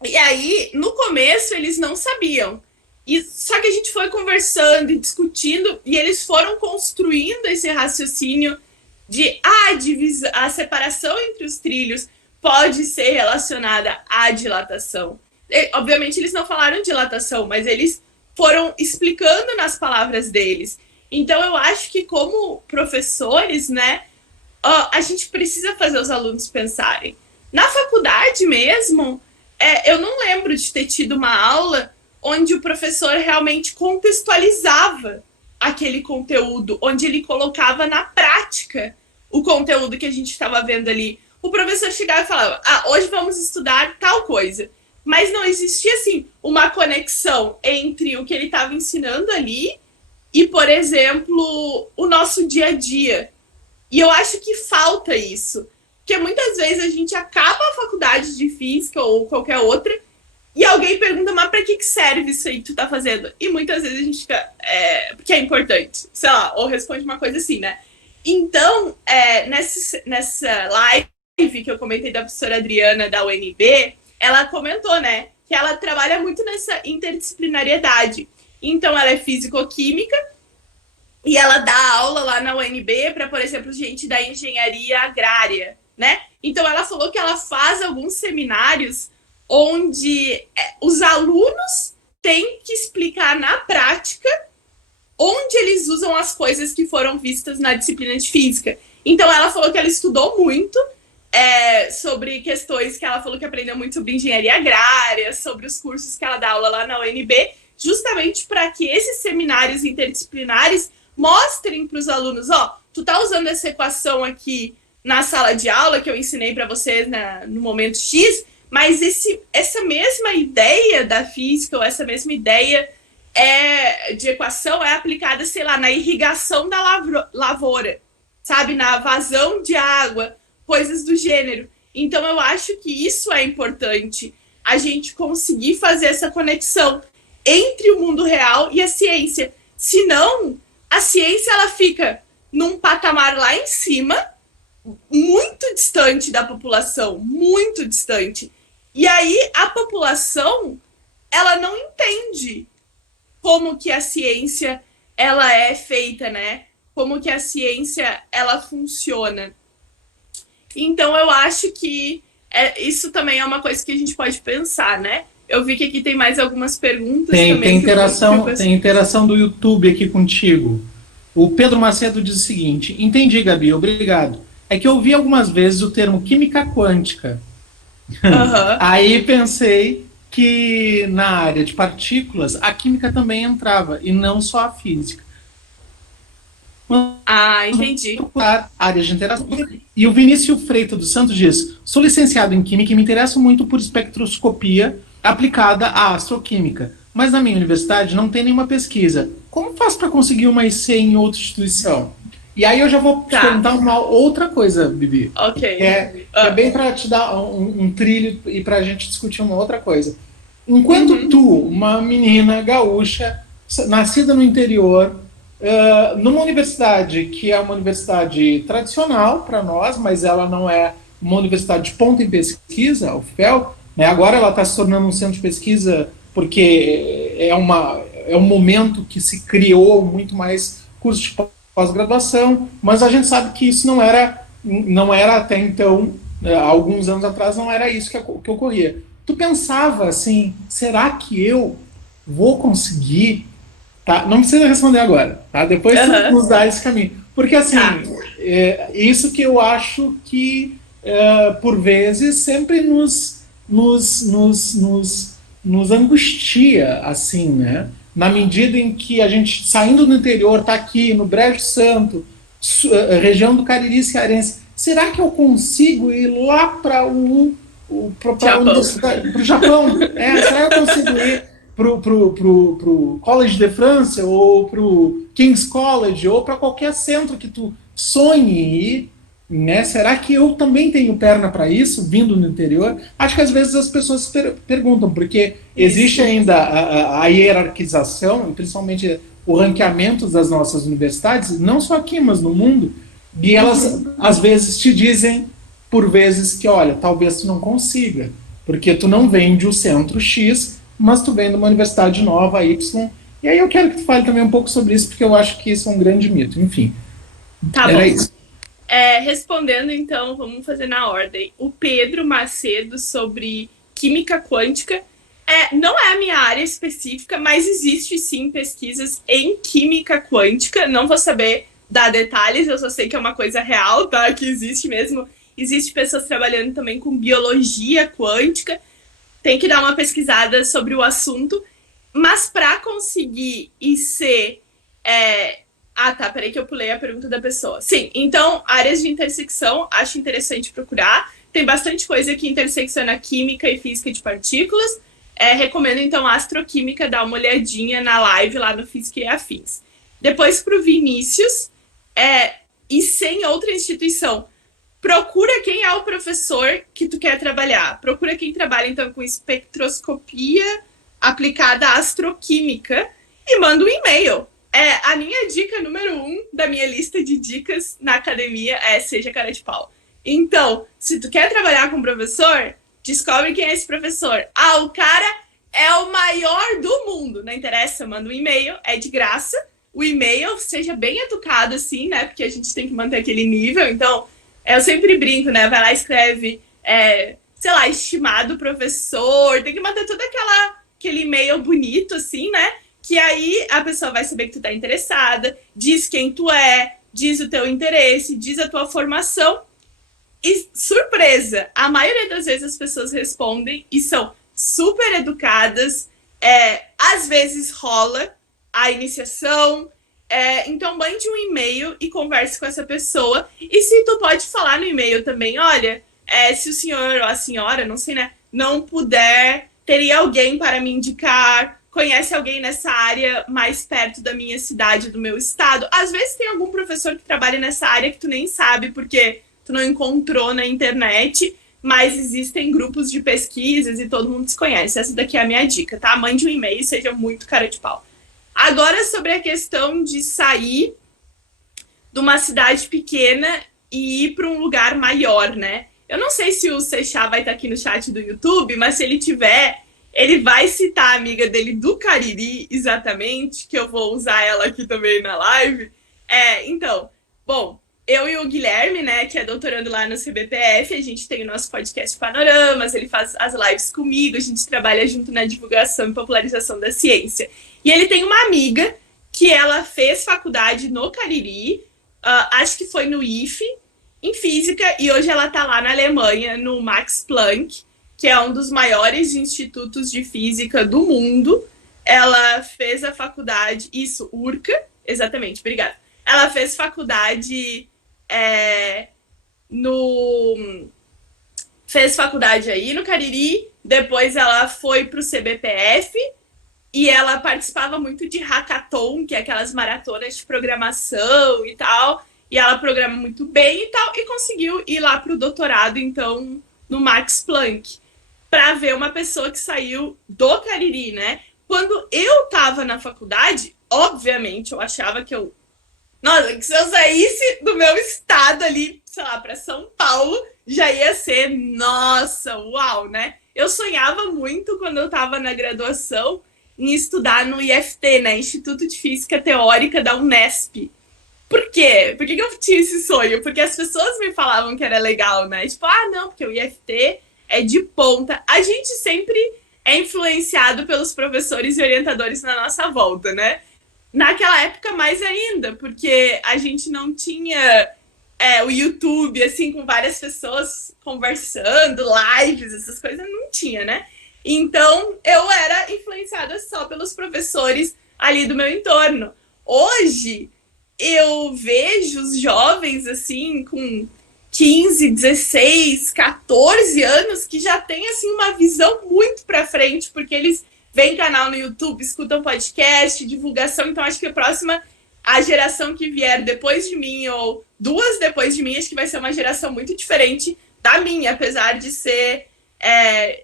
E aí, no começo, eles não sabiam. Só que a gente foi conversando e discutindo, e eles foram construindo esse raciocínio de a separação entre os trilhos pode ser relacionada à dilatação. Obviamente, eles não falaram dilatação, mas eles foram explicando nas palavras deles. Então, eu acho que como professores, né, a gente precisa fazer os alunos pensarem. Na faculdade mesmo, eu não lembro de ter tido uma aula onde o professor realmente contextualizava aquele conteúdo, onde ele colocava na prática o conteúdo que a gente estava vendo ali. O professor chegava e falava, hoje vamos estudar tal coisa. Mas não existia, assim, uma conexão entre o que ele estava ensinando ali e, por exemplo, o nosso dia a dia. E eu acho que falta isso. Porque muitas vezes a gente acaba a faculdade de física ou qualquer outra e alguém pergunta, mas pra que serve isso aí que tu tá fazendo? E muitas vezes a gente fica, porque é importante, sei lá, ou responde uma coisa assim, né? Então, nessa live que eu comentei da professora Adriana da UNB, ela comentou, né, que ela trabalha muito nessa interdisciplinariedade. Então, ela é físico-química e ela dá aula lá na UNB para, por exemplo, gente da engenharia agrária, né? Então, ela falou que ela faz alguns seminários onde os alunos têm que explicar na prática onde eles usam as coisas que foram vistas na disciplina de física. Então, ela falou que ela estudou muito sobre questões que ela falou que aprendeu muito sobre engenharia agrária, sobre os cursos que ela dá aula lá na UNB, justamente para que esses seminários interdisciplinares mostrem para os alunos, tu tá usando essa equação aqui na sala de aula que eu ensinei para vocês no momento X, mas essa mesma ideia da física, ou essa mesma ideia de equação é aplicada, sei lá, na irrigação da lavoura, sabe? Na vazão de água, coisas do gênero. Então, eu acho que isso é importante, a gente conseguir fazer essa conexão entre o mundo real e a ciência. Senão, a ciência ela fica num patamar lá em cima, muito distante da população, muito distante. E aí, a população, ela não entende como que a ciência ela é feita, né? Como que a ciência ela funciona. Então, eu acho que isso também é uma coisa que a gente pode pensar, né? Eu vi que aqui tem mais algumas perguntas também. Tem interação do YouTube aqui contigo. O Pedro Macedo diz o seguinte: entendi, Gabi, obrigado. É que eu ouvi algumas vezes o termo química quântica. Uhum. Aí pensei que na área de partículas a química também entrava, e não só a física. Entendi. Áreas de interação. E o Vinícius Freito dos Santos diz: sou licenciado em Química e me interesso muito por espectroscopia aplicada à astroquímica, mas na minha universidade não tem nenhuma pesquisa. Como faço para conseguir uma IC em outra instituição? E aí eu já vou te perguntar uma outra coisa, Bibi. Ok. É bem para te dar um trilho e para a gente discutir uma outra coisa. Enquanto tu, uma menina gaúcha, nascida no interior, numa universidade que é uma universidade tradicional para nós, mas ela não é uma universidade de ponta em pesquisa, a UFPEL, né? Agora ela está se tornando um centro de pesquisa porque é um momento que se criou muito mais cursos de pós-graduação, mas a gente sabe que isso não era até então, há alguns anos atrás, não era isso que ocorria. Tu pensava assim, será que eu vou conseguir? Tá? Não precisa responder agora, tá? Depois tu nos dá esse caminho. Porque assim, isso que eu acho que por vezes sempre nos angustia, assim, né? Na medida em que a gente, saindo do interior, está aqui no Brejo Santo, região do Cariri cearense, será que eu consigo ir lá para o Japão? Será que eu consigo ir para o College de France, ou para o King's College, ou para qualquer centro que tu sonhe ir? Né? Será que eu também tenho perna para isso, vindo no interior? Acho que às vezes as pessoas perguntam, porque existe ainda a hierarquização, e principalmente o ranqueamento das nossas universidades, não só aqui, mas no mundo, e elas às vezes te dizem, por vezes, que olha, talvez tu não consiga, porque tu não vem de um centro X, mas tu vem de uma universidade nova, Y, e aí eu quero que tu fale também um pouco sobre isso, porque eu acho que isso é um grande mito. Enfim, era isso. Respondendo, então, vamos fazer na ordem. O Pedro Macedo sobre química quântica. Não é a minha área específica, mas existe sim pesquisas em química quântica. Não vou saber dar detalhes, eu só sei que é uma coisa real, tá? Que existe mesmo. Existe pessoas trabalhando também com biologia quântica. Tem que dar uma pesquisada sobre o assunto. Mas para conseguir ser... peraí que eu pulei a pergunta da pessoa. Sim, então, áreas de intersecção, acho interessante procurar. Tem bastante coisa que intersecciona química e física de partículas. Recomendo, então, a astroquímica, dar uma olhadinha na live lá no Física e Afins. Depois, para o Vinícius, e sem outra instituição. Procura quem é o professor que tu quer trabalhar. Procura quem trabalha, então, com espectroscopia aplicada à astroquímica e manda um e-mail. A minha dica número 1 da minha lista de dicas na academia é seja cara de pau. Então, se tu quer trabalhar com professor, descobre quem é esse professor. O cara é o maior do mundo. Não interessa, manda um e-mail, é de graça. O e-mail seja bem educado, assim, né? Porque a gente tem que manter aquele nível. Então, eu sempre brinco, né? Vai lá e escreve, sei lá, estimado professor. Tem que manter todo aquele e-mail bonito, assim, né? Que aí a pessoa vai saber que tu tá interessada, diz quem tu é, diz o teu interesse, diz a tua formação. E, surpresa, a maioria das vezes as pessoas respondem e são super educadas. Às vezes rola a iniciação. Então, mande um e-mail e converse com essa pessoa. E se tu pode falar no e-mail também, olha, se o senhor ou a senhora, não sei, né, não puder, teria alguém para me indicar, conhece alguém nessa área mais perto da minha cidade, do meu estado. Às vezes tem algum professor que trabalha nessa área que tu nem sabe, porque tu não encontrou na internet, mas existem grupos de pesquisas e todo mundo se conhece. Essa daqui é a minha dica, tá? Mande um e-mail e seja muito cara de pau. Agora, sobre a questão de sair de uma cidade pequena e ir para um lugar maior, né? Eu não sei se o Seixá vai estar aqui no chat do YouTube, mas se ele tiver, ele vai citar a amiga dele do Cariri, exatamente, que eu vou usar ela aqui também na live. Então, bom, eu e o Guilherme, né, que é doutorando lá no CBPF, a gente tem o nosso podcast Panoramas, ele faz as lives comigo, a gente trabalha junto na divulgação e popularização da ciência. E ele tem uma amiga que ela fez faculdade no Cariri, acho que foi no IFE, em física, e hoje ela está lá na Alemanha, no Max Planck, que é um dos maiores institutos de física do mundo. Ela fez a faculdade, URCA, exatamente, obrigada. Ela fez faculdade fez faculdade aí no Cariri, depois ela foi para o CBPF e ela participava muito de hackathon, que é aquelas maratonas de programação e tal, e ela programa muito bem e tal, e conseguiu ir lá para o doutorado, então, no Max Planck, para ver uma pessoa que saiu do Cariri, né? Quando eu estava na faculdade, obviamente, eu achava que nossa, que se eu saísse do meu estado ali, sei lá, para São Paulo, já ia ser, nossa, uau, né? Eu sonhava muito quando eu estava na graduação em estudar no IFT, né? Instituto de Física Teórica da Unesp. Por quê? Por que eu tinha esse sonho? Porque as pessoas me falavam que era legal, né? Tipo, não, porque o IFT é de ponta. A gente sempre é influenciado pelos professores e orientadores na nossa volta, né? Naquela época, mais ainda, porque a gente não tinha o YouTube, assim, com várias pessoas conversando, lives, essas coisas, não tinha, né? Então, eu era influenciada só pelos professores ali do meu entorno. Hoje, eu vejo os jovens, assim, com 15, 16, 14 anos, que já têm, assim, uma visão muito pra frente, porque eles vem canal no YouTube, escutam podcast, divulgação. Então, acho que a geração que vier depois de mim, ou duas depois de mim, acho que vai ser uma geração muito diferente da minha, apesar de ser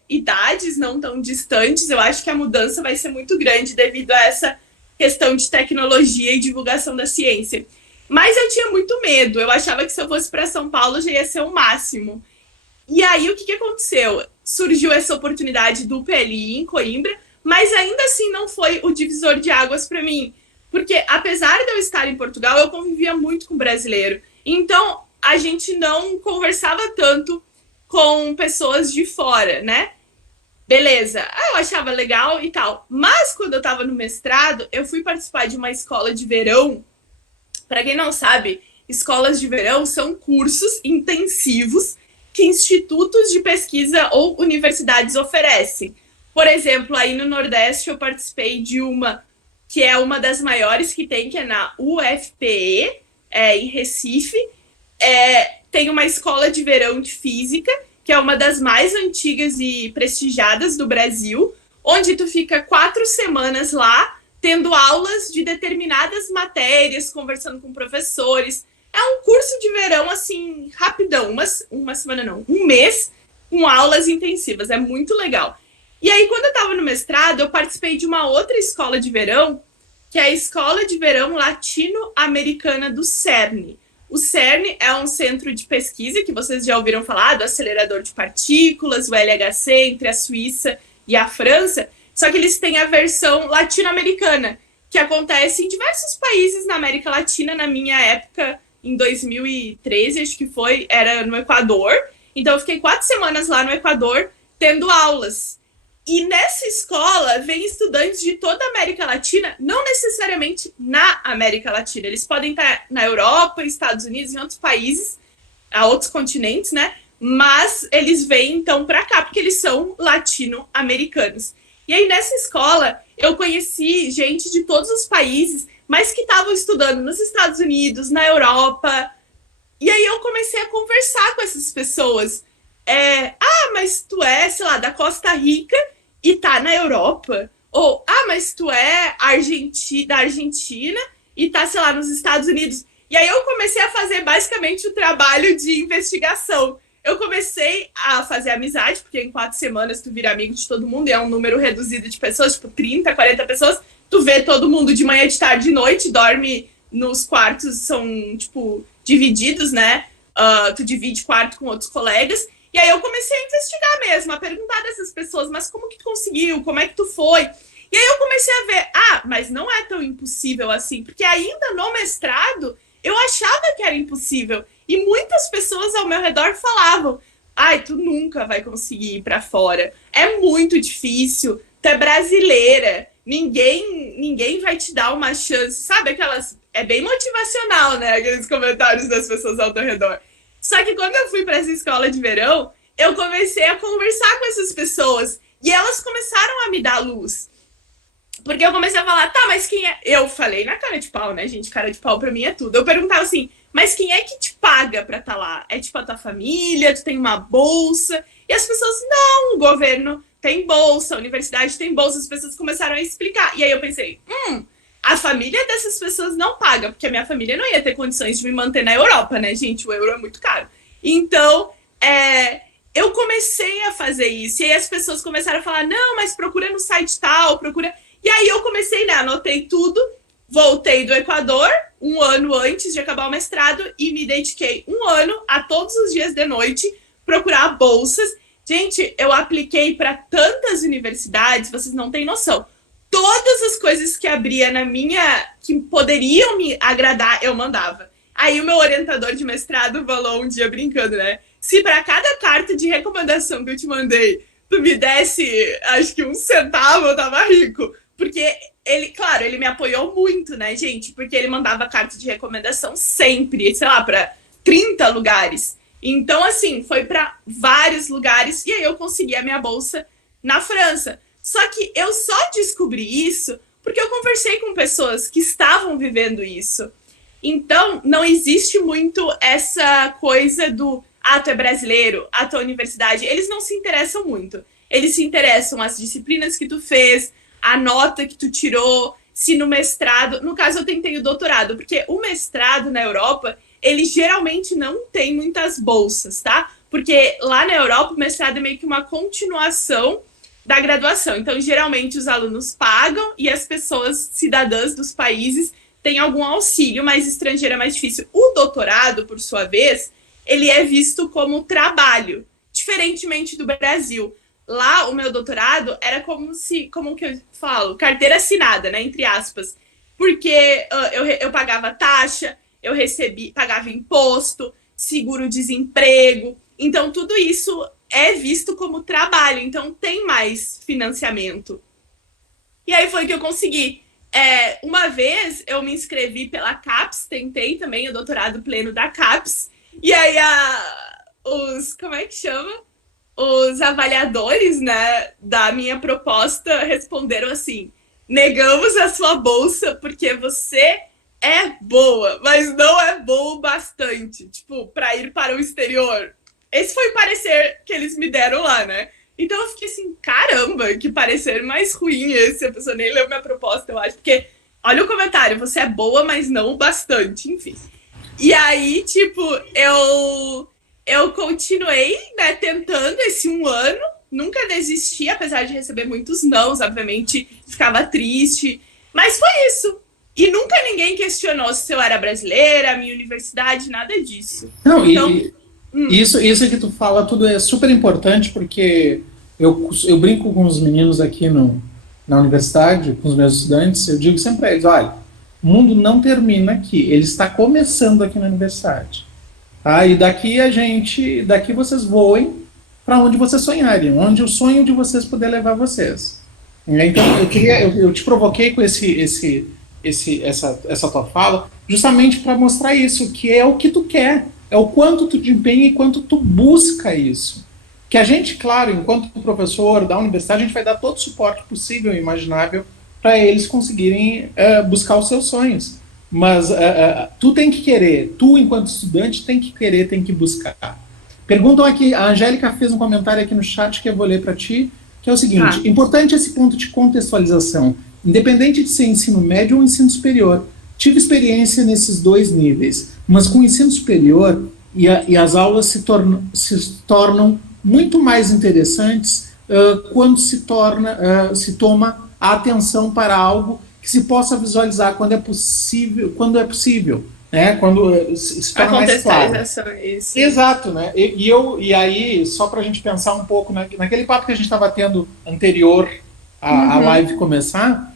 idades não tão distantes. Eu acho que a mudança vai ser muito grande devido a essa questão de tecnologia e divulgação da ciência. Mas eu tinha muito medo. Eu achava que se eu fosse para São Paulo já ia ser o máximo. E aí, o que aconteceu? Surgiu essa oportunidade do PLI em Coimbra, mas ainda assim não foi o divisor de águas para mim. Porque, apesar de eu estar em Portugal, eu convivia muito com brasileiro. Então, a gente não conversava tanto com pessoas de fora, né? Beleza, eu achava legal e tal. Mas, quando eu estava no mestrado, eu fui participar de uma escola de verão. Para quem não sabe, escolas de verão são cursos intensivos que institutos de pesquisa ou universidades oferecem. Por exemplo, aí no Nordeste eu participei de uma que é uma das maiores que tem, que é na UFPE, em Recife. Tem uma escola de verão de física, que é uma das mais antigas e prestigiadas do Brasil, onde tu fica 4 semanas lá, tendo aulas de determinadas matérias, conversando com professores, É um curso de verão, assim, rapidão, uma semana não, um mês, com aulas intensivas, é muito legal. E aí, quando eu estava no mestrado, eu participei de uma outra escola de verão, que é a Escola de Verão Latino-Americana do CERN. O CERN é um centro de pesquisa que vocês já ouviram falar, do acelerador de partículas, o LHC, entre a Suíça e a França, só que eles têm a versão latino-americana, que acontece em diversos países na América Latina. Na minha época, em 2013, acho que foi, era no Equador. Então, eu fiquei 4 semanas lá no Equador, tendo aulas. E nessa escola, vem estudantes de toda a América Latina, não necessariamente na América Latina. Eles podem estar na Europa, Estados Unidos, em outros países, a outros continentes, né? Mas eles vêm, então, para cá, porque eles são latino-americanos. E aí, nessa escola, eu conheci gente de todos os países, mas que estavam estudando nos Estados Unidos, na Europa. E aí, eu comecei a conversar com essas pessoas. Mas tu é, sei lá, da Costa Rica e tá na Europa? Ou, mas tu é da Argentina e tá, sei lá, nos Estados Unidos. E aí eu comecei a fazer basicamente o trabalho de investigação. Eu comecei a fazer amizade, porque em 4 semanas tu vira amigo de todo mundo, e é um número reduzido de pessoas, tipo 30, 40 pessoas. Tu vê todo mundo de manhã, de tarde, de noite, dorme nos quartos, são, tipo, divididos, né? Tu divide quarto com outros colegas. E aí eu comecei a investigar mesmo, a perguntar dessas pessoas, mas como que tu conseguiu? Como é que tu foi? E aí eu comecei a ver, mas não é tão impossível assim, porque ainda no mestrado eu achava que era impossível. E muitas pessoas ao meu redor falavam, tu nunca vai conseguir ir pra fora, é muito difícil, tu é brasileira, ninguém vai te dar uma chance, sabe? É bem motivacional, né? Aqueles comentários das pessoas ao teu redor. Só que quando eu fui para essa escola de verão, eu comecei a conversar com essas pessoas. E elas começaram a me dar luz. Porque eu comecei a falar, mas quem é? Eu falei na cara de pau, né, gente? Cara de pau pra mim é tudo. Eu perguntava assim, mas quem é que te paga pra estar lá? É tipo a tua família? Tu tem uma bolsa? E as pessoas, não, o governo tem bolsa, a universidade tem bolsa. As pessoas começaram a explicar. E aí eu pensei, a família dessas pessoas não paga, porque a minha família não ia ter condições de me manter na Europa, né, gente? O euro é muito caro. Então, eu comecei a fazer isso. E aí as pessoas começaram a falar, não, mas procura no site tal, procura... E aí eu comecei, né, anotei tudo, voltei do Equador 1 ano antes de acabar o mestrado e me dediquei 1 ano a todos os dias de noite procurar bolsas. Gente, eu apliquei para tantas universidades, vocês não têm noção. Todas as coisas que abria que poderiam me agradar, eu mandava. Aí o meu orientador de mestrado falou um dia brincando, né? Se para cada carta de recomendação que eu te mandei, tu me desse, acho que 1 centavo, eu tava rico. Porque ele me apoiou muito, né, gente? Porque ele mandava carta de recomendação sempre, sei lá, para 30 lugares. Então, assim, foi para vários lugares e aí eu consegui a minha bolsa na França. Só que eu só descobri isso porque eu conversei com pessoas que estavam vivendo isso. Então, não existe muito essa coisa do tu é brasileiro, tua universidade. Eles não se interessam muito. Eles se interessam as disciplinas que tu fez, a nota que tu tirou, se no mestrado... No caso, eu tentei o doutorado, porque o mestrado na Europa, ele geralmente não tem muitas bolsas, tá? Porque lá na Europa, o mestrado é meio que uma continuação da graduação. Então, geralmente, os alunos pagam e as pessoas cidadãs dos países têm algum auxílio, mas estrangeiro é mais difícil. O doutorado, por sua vez, ele é visto como trabalho, diferentemente do Brasil. Lá, o meu doutorado era como que eu falo? Carteira assinada, né? Entre aspas. Porque eu pagava taxa, eu pagava imposto, seguro-desemprego. Então, tudo isso é visto como trabalho, então tem mais financiamento. E aí foi que eu consegui. Uma vez eu me inscrevi pela CAPES, tentei também o doutorado pleno da CAPES, e aí como é que chama? Os avaliadores, né, da minha proposta responderam assim, negamos a sua bolsa porque você é boa, mas não é boa o bastante, tipo, para ir para o exterior. Esse foi o parecer que eles me deram lá, né? Então eu fiquei assim, caramba, que parecer mais ruim esse. A pessoa nem leu minha proposta, eu acho. Porque, olha o comentário, você é boa, mas não o bastante, enfim. E aí, tipo, eu continuei, né, tentando esse 1 ano, nunca desisti, apesar de receber muitos nãos, obviamente, ficava triste, mas foi isso. E nunca ninguém questionou se eu era brasileira, a minha universidade, nada disso. Não, então, isso que tu fala tudo é super importante, porque eu brinco com os meninos aqui na universidade, com os meus estudantes, eu digo sempre a eles, olha, o mundo não termina aqui, ele está começando aqui na universidade. Tá? E daqui vocês voem para onde vocês sonharem, onde o sonho de vocês puder levar vocês. Então, eu te provoquei com essa tua fala, justamente para mostrar isso, que é o que tu quer, é o quanto tu te empenha e quanto tu busca isso. Que a gente, claro, enquanto professor da universidade, a gente vai dar todo o suporte possível e imaginável para eles conseguirem buscar os seus sonhos. Mas tu tem que querer, tu enquanto estudante tem que querer, tem que buscar. Perguntam aqui, a Angélica fez um comentário aqui no chat que eu vou ler para ti, que é o seguinte, importante esse ponto de contextualização, independente de ser ensino médio ou ensino superior. Tive experiência nesses 2 níveis, mas com o ensino superior e as aulas se tornam muito mais interessantes quando se toma a atenção para algo que se possa visualizar quando é possível, né? Quando se torna mais claro. Isso. Exato, né? E aí, só para a gente pensar um pouco naquele papo que a gente estava tendo anterior à live começar,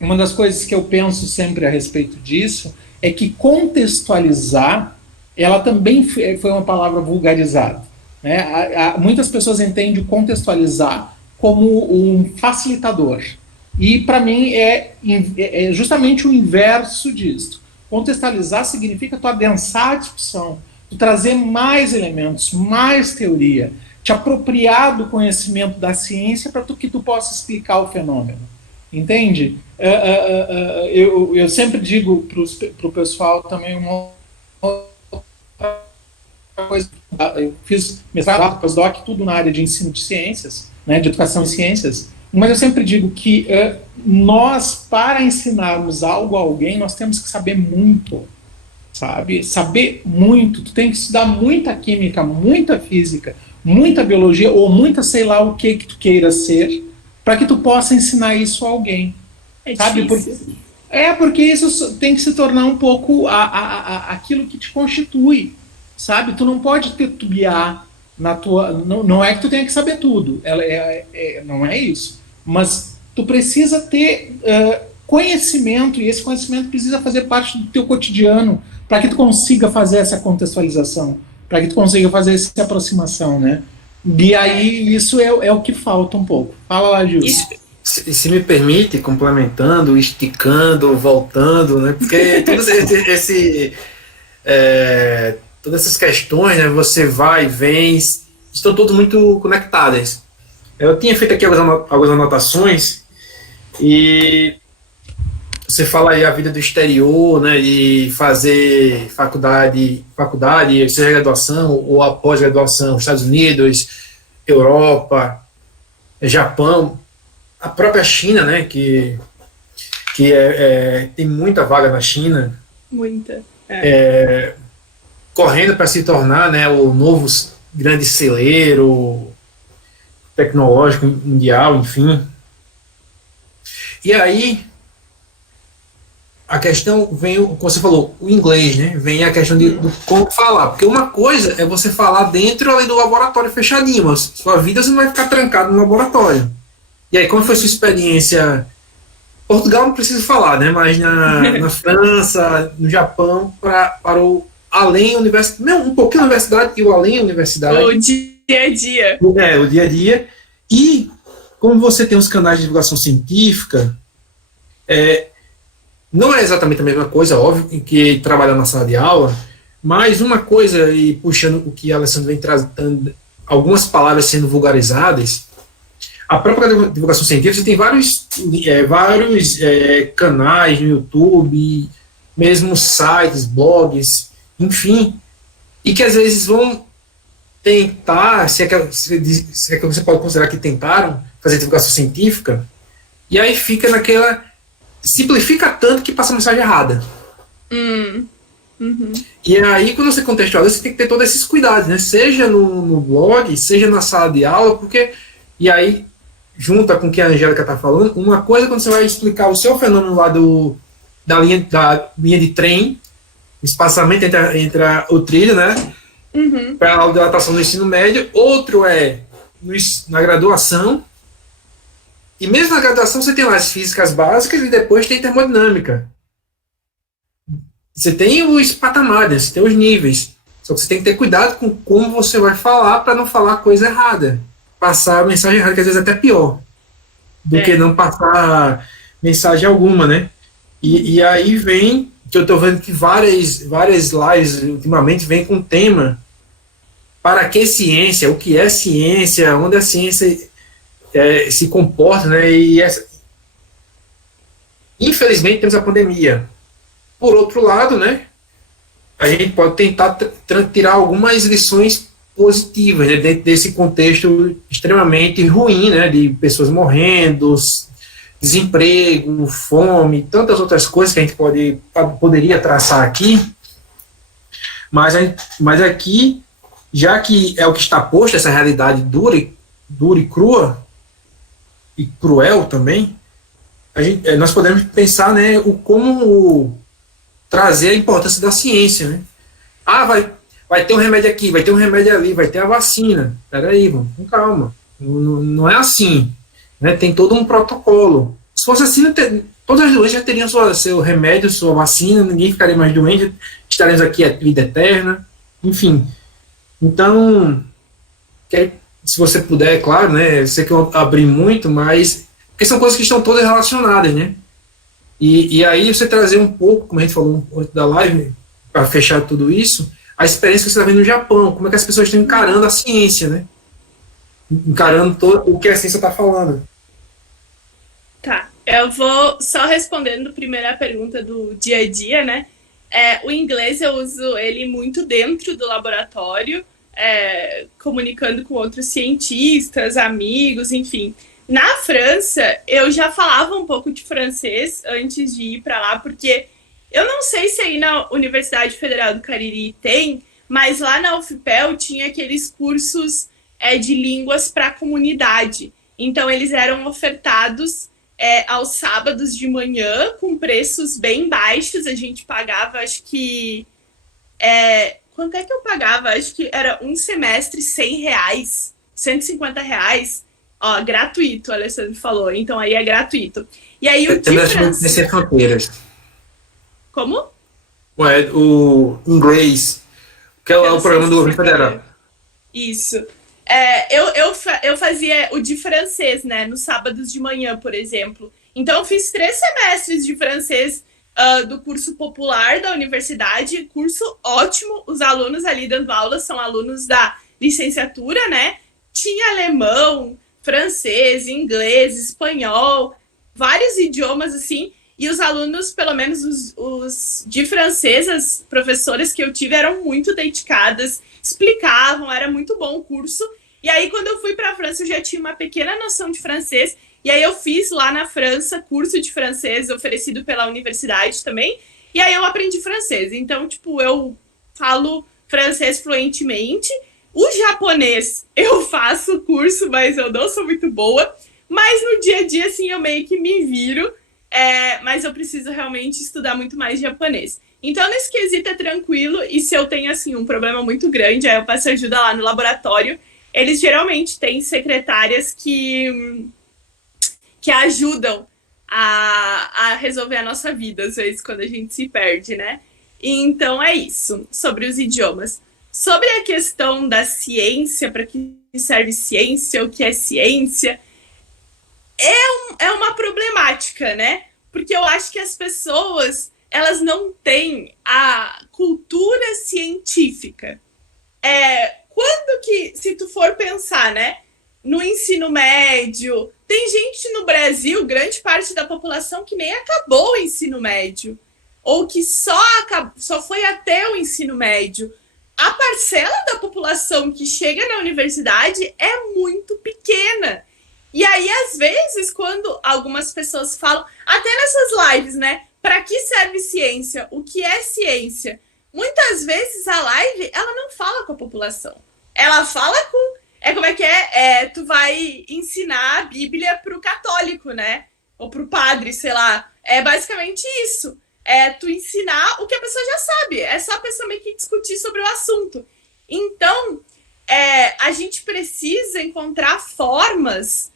uma das coisas que eu penso sempre a respeito disso é que contextualizar, ela também foi uma palavra vulgarizada, né? Muitas pessoas entendem contextualizar como um facilitador. E, para mim, é justamente o inverso disso. Contextualizar significa tu adensar a discussão, tu trazer mais elementos, mais teoria, te apropriar do conhecimento da ciência para que tu possa explicar o fenômeno. Entende? Eu sempre digo para o pessoal também uma outra coisa. Eu fiz mestrado, pós-doc, tudo na área de ensino de ciências, né, de educação em ciências. Mas eu sempre digo que nós, para ensinarmos algo a alguém, nós temos que saber muito, sabe? Saber muito. Tu tem que estudar muita química, muita física, muita biologia, ou muita sei lá o que tu queira ser, para que tu possa ensinar isso a alguém. Sabe? Porque isso tem que se tornar um pouco aquilo que te constitui, sabe? Tu não pode titubear na tua... Não é que tu tenha que saber tudo, não é isso. Mas tu precisa ter conhecimento, e esse conhecimento precisa fazer parte do teu cotidiano para que tu consiga fazer essa contextualização, para que tu consiga fazer essa aproximação, né? E aí isso é o que falta um pouco. Fala lá, Gil. Se me permite, complementando, esticando, voltando, né? Porque todas essas questões, né? Você vai e vem, estão todas muito conectadas. Eu tinha feito aqui algumas anotações e você fala aí a vida do exterior, né? De fazer faculdade, seja graduação ou a pós-graduação, Estados Unidos, Europa, Japão. A própria China, né, que tem muita vaga na China. Muita. Correndo para se tornar, né, o novo grande celeiro tecnológico mundial, enfim. E aí, a questão vem, como você falou, o inglês, né, vem a questão do como falar. Porque uma coisa é você falar dentro ali do laboratório fechadinho, mas sua vida você não vai ficar trancado no laboratório. E aí, como foi sua experiência? Portugal não preciso falar, né? Mas na França, no Japão, para o além universidade, um pouquinho universidade e o além universidade. O dia a dia. O dia a dia. E como você tem os canais de divulgação científica, não é exatamente a mesma coisa, óbvio, que trabalhar na sala de aula, mas uma coisa, e puxando o que a Alessandra vem trazendo, algumas palavras sendo vulgarizadas. A própria divulgação científica, você tem vários canais no YouTube, mesmo sites, blogs, enfim, e que às vezes vão tentar, se é que você pode considerar que tentaram fazer divulgação científica, e aí fica naquela... simplifica tanto que passa a mensagem errada. Uhum. E aí, quando você contextualiza, você tem que ter todos esses cuidados, né? Seja no blog, seja na sala de aula, porque... E aí, junta com o que a Angélica está falando, uma coisa é quando você vai explicar o seu fenômeno lá da linha de trem, espaçamento entre o trilho, né? Uhum. Para a adaptação do ensino médio. Outro é na graduação. E mesmo na graduação você tem lá as físicas básicas e depois tem termodinâmica. Você tem os patamares, você tem os níveis. Só que você tem que ter cuidado com como você vai falar para não falar coisa errada. Passar a mensagem errada, que às vezes é até pior do que não passar mensagem alguma, né? E aí vem, que eu estou vendo que várias lives ultimamente vêm com o tema para que ciência, o que é ciência, onde a ciência se comporta, né? Infelizmente temos a pandemia. Por outro lado, né, a gente pode tentar tirar algumas lições positivas, né, dentro desse contexto extremamente ruim, né, de pessoas morrendo, desemprego, fome, tantas outras coisas que a gente poderia traçar aqui, mas aqui, já que é o que está posto, essa realidade dura e crua, e cruel também, nós podemos pensar, né, como trazer a importância da ciência, né? Vai ter um remédio aqui, vai ter um remédio ali, vai ter a vacina. Peraí, vamos com calma. Não é assim, né? Tem todo um protocolo. Se fosse assim, todas as doenças já teriam seu remédio, sua vacina, ninguém ficaria mais doente, estaremos aqui a vida eterna, enfim. Então, se você puder, claro, né? Eu sei que eu abri muito, mas porque são coisas que estão todas relacionadas, né? E aí você trazer um pouco, como a gente falou antes da live, para fechar tudo isso, a experiência que você está vendo no Japão, como é que as pessoas estão encarando a ciência, né? Encarando todo o que a ciência está falando. Tá, eu vou só respondendo primeiro a pergunta do dia a dia, né? O inglês eu uso ele muito dentro do laboratório, comunicando com outros cientistas, amigos, enfim. Na França, eu já falava um pouco de francês antes de ir para lá, porque eu não sei se aí na Universidade Federal do Cariri tem, mas lá na UFPEL tinha aqueles cursos de línguas para a comunidade. Então, eles eram ofertados aos sábados de manhã, com preços bem baixos. A gente pagava, acho que... quanto é que eu pagava? Acho que era um semestre R$100, R$150. Ó, gratuito, o Alessandro falou. Então, aí é gratuito. E aí o de francês... fronteiras. Como? O inglês, que é o programa do governo federal. Isso. Eu fazia o de francês, né? Nos sábados de manhã, por exemplo. Então, eu fiz 3 semestres de francês do curso popular da universidade. Curso ótimo. Os alunos ali dando aula são alunos da licenciatura, né? Tinha alemão, francês, inglês, espanhol, vários idiomas, assim, e os alunos, pelo menos os de francês, as professoras que eu tive eram muito dedicadas, explicavam, era muito bom o curso, e aí quando eu fui para a França eu já tinha uma pequena noção de francês, e aí eu fiz lá na França curso de francês oferecido pela universidade também, e aí eu aprendi francês, então, tipo, eu falo francês fluentemente. O japonês, eu faço curso, mas eu não sou muito boa. Mas no dia a dia, assim, eu meio que me viro. Mas eu preciso realmente estudar muito mais japonês. Então, nesse quesito é tranquilo. E se eu tenho, assim, um problema muito grande, aí eu peço ajuda lá no laboratório. Eles geralmente têm secretárias que ajudam a resolver a nossa vida, às vezes, quando a gente se perde, né? Então, é isso, sobre os idiomas. Sobre a questão da ciência, para que serve ciência, o que é ciência, é uma problemática, né? Porque eu acho que as pessoas, elas não têm a cultura científica. Quando que, se tu for pensar, né, no ensino médio, tem gente no Brasil, grande parte da população, que nem acabou o ensino médio, ou que só foi até o ensino médio. A parcela da população que chega na universidade é muito pequena. E aí, às vezes, quando algumas pessoas falam, até nessas lives, né? Para que serve ciência? O que é ciência? muitas vezes a live, ela não fala com a população. Ela fala com... como é que é? Tu vai ensinar a Bíblia pro católico, né? Ou pro padre, sei lá. É basicamente isso. É tu ensinar o que a pessoa já sabe. É só a pessoa meio que discutir sobre o assunto. Então, a gente precisa encontrar formas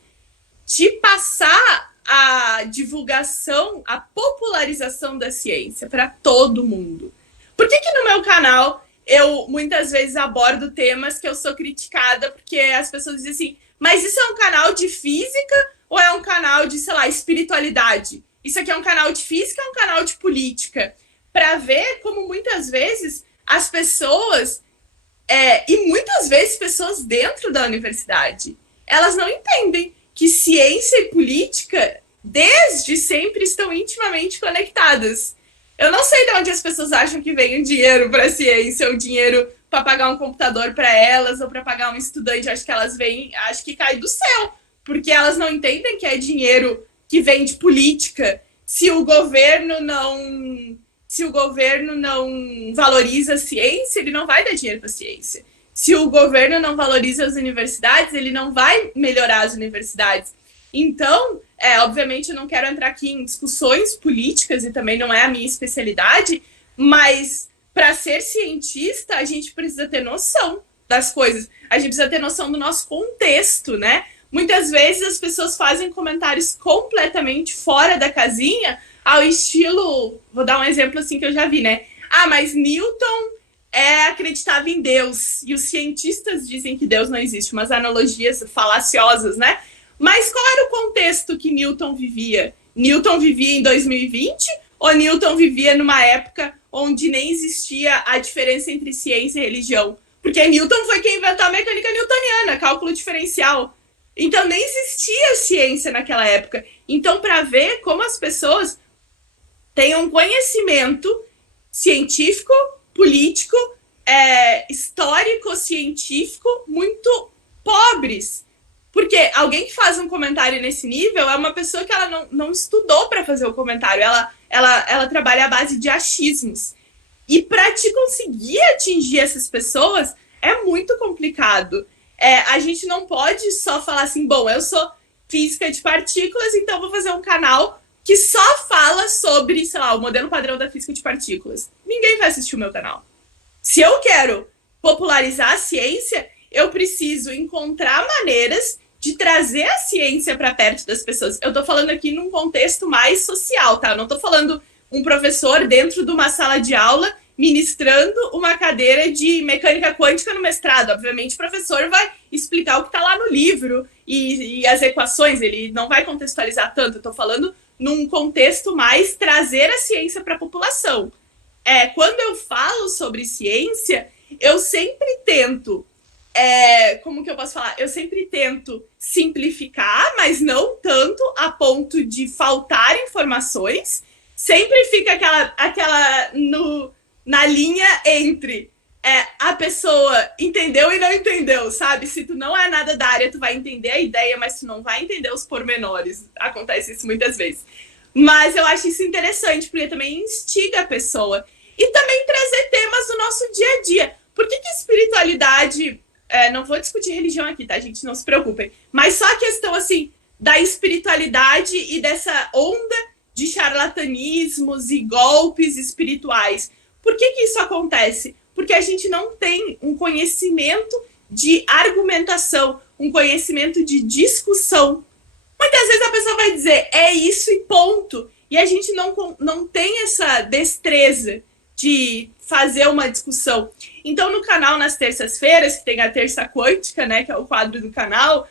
de passar a divulgação, a popularização da ciência para todo mundo. Por que no meu canal eu muitas vezes abordo temas que eu sou criticada porque as pessoas dizem assim, mas isso é um canal de física ou é um canal de, sei lá, espiritualidade? Isso aqui é um canal de física ou é um canal de política? Para ver como muitas vezes as pessoas, e muitas vezes pessoas dentro da universidade, elas não entendem que ciência e política desde sempre estão intimamente conectadas. Eu não sei de onde as pessoas acham que vem o dinheiro para a ciência, ou dinheiro para pagar um computador para elas, ou para pagar um estudante. Acho que elas vêm, acho que cai do céu, porque elas não entendem que é dinheiro que vem de política. Se o governo não valoriza a ciência, ele não vai dar dinheiro para a ciência. Se o governo não valoriza as universidades, ele não vai melhorar as universidades. Então, obviamente eu não quero entrar aqui em discussões políticas e também não é a minha especialidade, mas para ser cientista a gente precisa ter noção das coisas, a gente precisa ter noção do nosso contexto, né? Muitas vezes as pessoas fazem comentários completamente fora da casinha, ao estilo, vou dar um exemplo assim que eu já vi, né? Mas Newton acreditava em Deus, e os cientistas dizem que Deus não existe, umas analogias falaciosas, né? Mas qual era o contexto que Newton vivia? Newton vivia em 2020 ou Newton vivia numa época onde nem existia a diferença entre ciência e religião? Porque Newton foi quem inventou a mecânica newtoniana, cálculo diferencial. Então nem existia ciência naquela época. Então, para ver como as pessoas têm um conhecimento científico, político, histórico-científico muito pobres. Porque alguém que faz um comentário nesse nível é uma pessoa que ela não estudou para fazer o comentário. Ela trabalha à base de achismos. E para te conseguir atingir essas pessoas é muito complicado. A gente não pode só falar assim, bom, eu sou física de partículas, então vou fazer um canal que só fala sobre, sei lá, o modelo padrão da física de partículas. Ninguém vai assistir o meu canal. Se eu quero popularizar a ciência, eu preciso encontrar maneiras de trazer a ciência para perto das pessoas. Eu estou falando aqui num contexto mais social, tá? Eu não estou falando um professor dentro de uma sala de aula ministrando uma cadeira de mecânica quântica no mestrado. Obviamente, o professor vai explicar o que está lá no livro e as equações, ele não vai contextualizar tanto. Eu estou falando num contexto mais trazer a ciência para a população. Quando eu falo sobre ciência, eu sempre tento, como que eu posso falar? Eu sempre tento simplificar, mas não tanto a ponto de faltar informações. Sempre fica aquela na linha entre a pessoa entendeu e não entendeu, sabe? Se tu não é nada da área, tu vai entender a ideia, mas tu não vai entender os pormenores. Acontece isso muitas vezes. Mas eu acho isso interessante, porque também instiga a pessoa. E também trazer temas do nosso dia a dia. Por que espiritualidade... não vou discutir religião aqui, tá, gente? Não se preocupem. Mas só a questão, assim, da espiritualidade e dessa onda de charlatanismos e golpes espirituais. Por que isso acontece? Porque a gente não tem um conhecimento de argumentação, um conhecimento de discussão. Muitas vezes a pessoa vai dizer, é isso e ponto. E a gente não tem essa destreza de fazer uma discussão. Então, no canal, nas terças-feiras, que tem a Terça Quântica, né, que é o quadro do canal,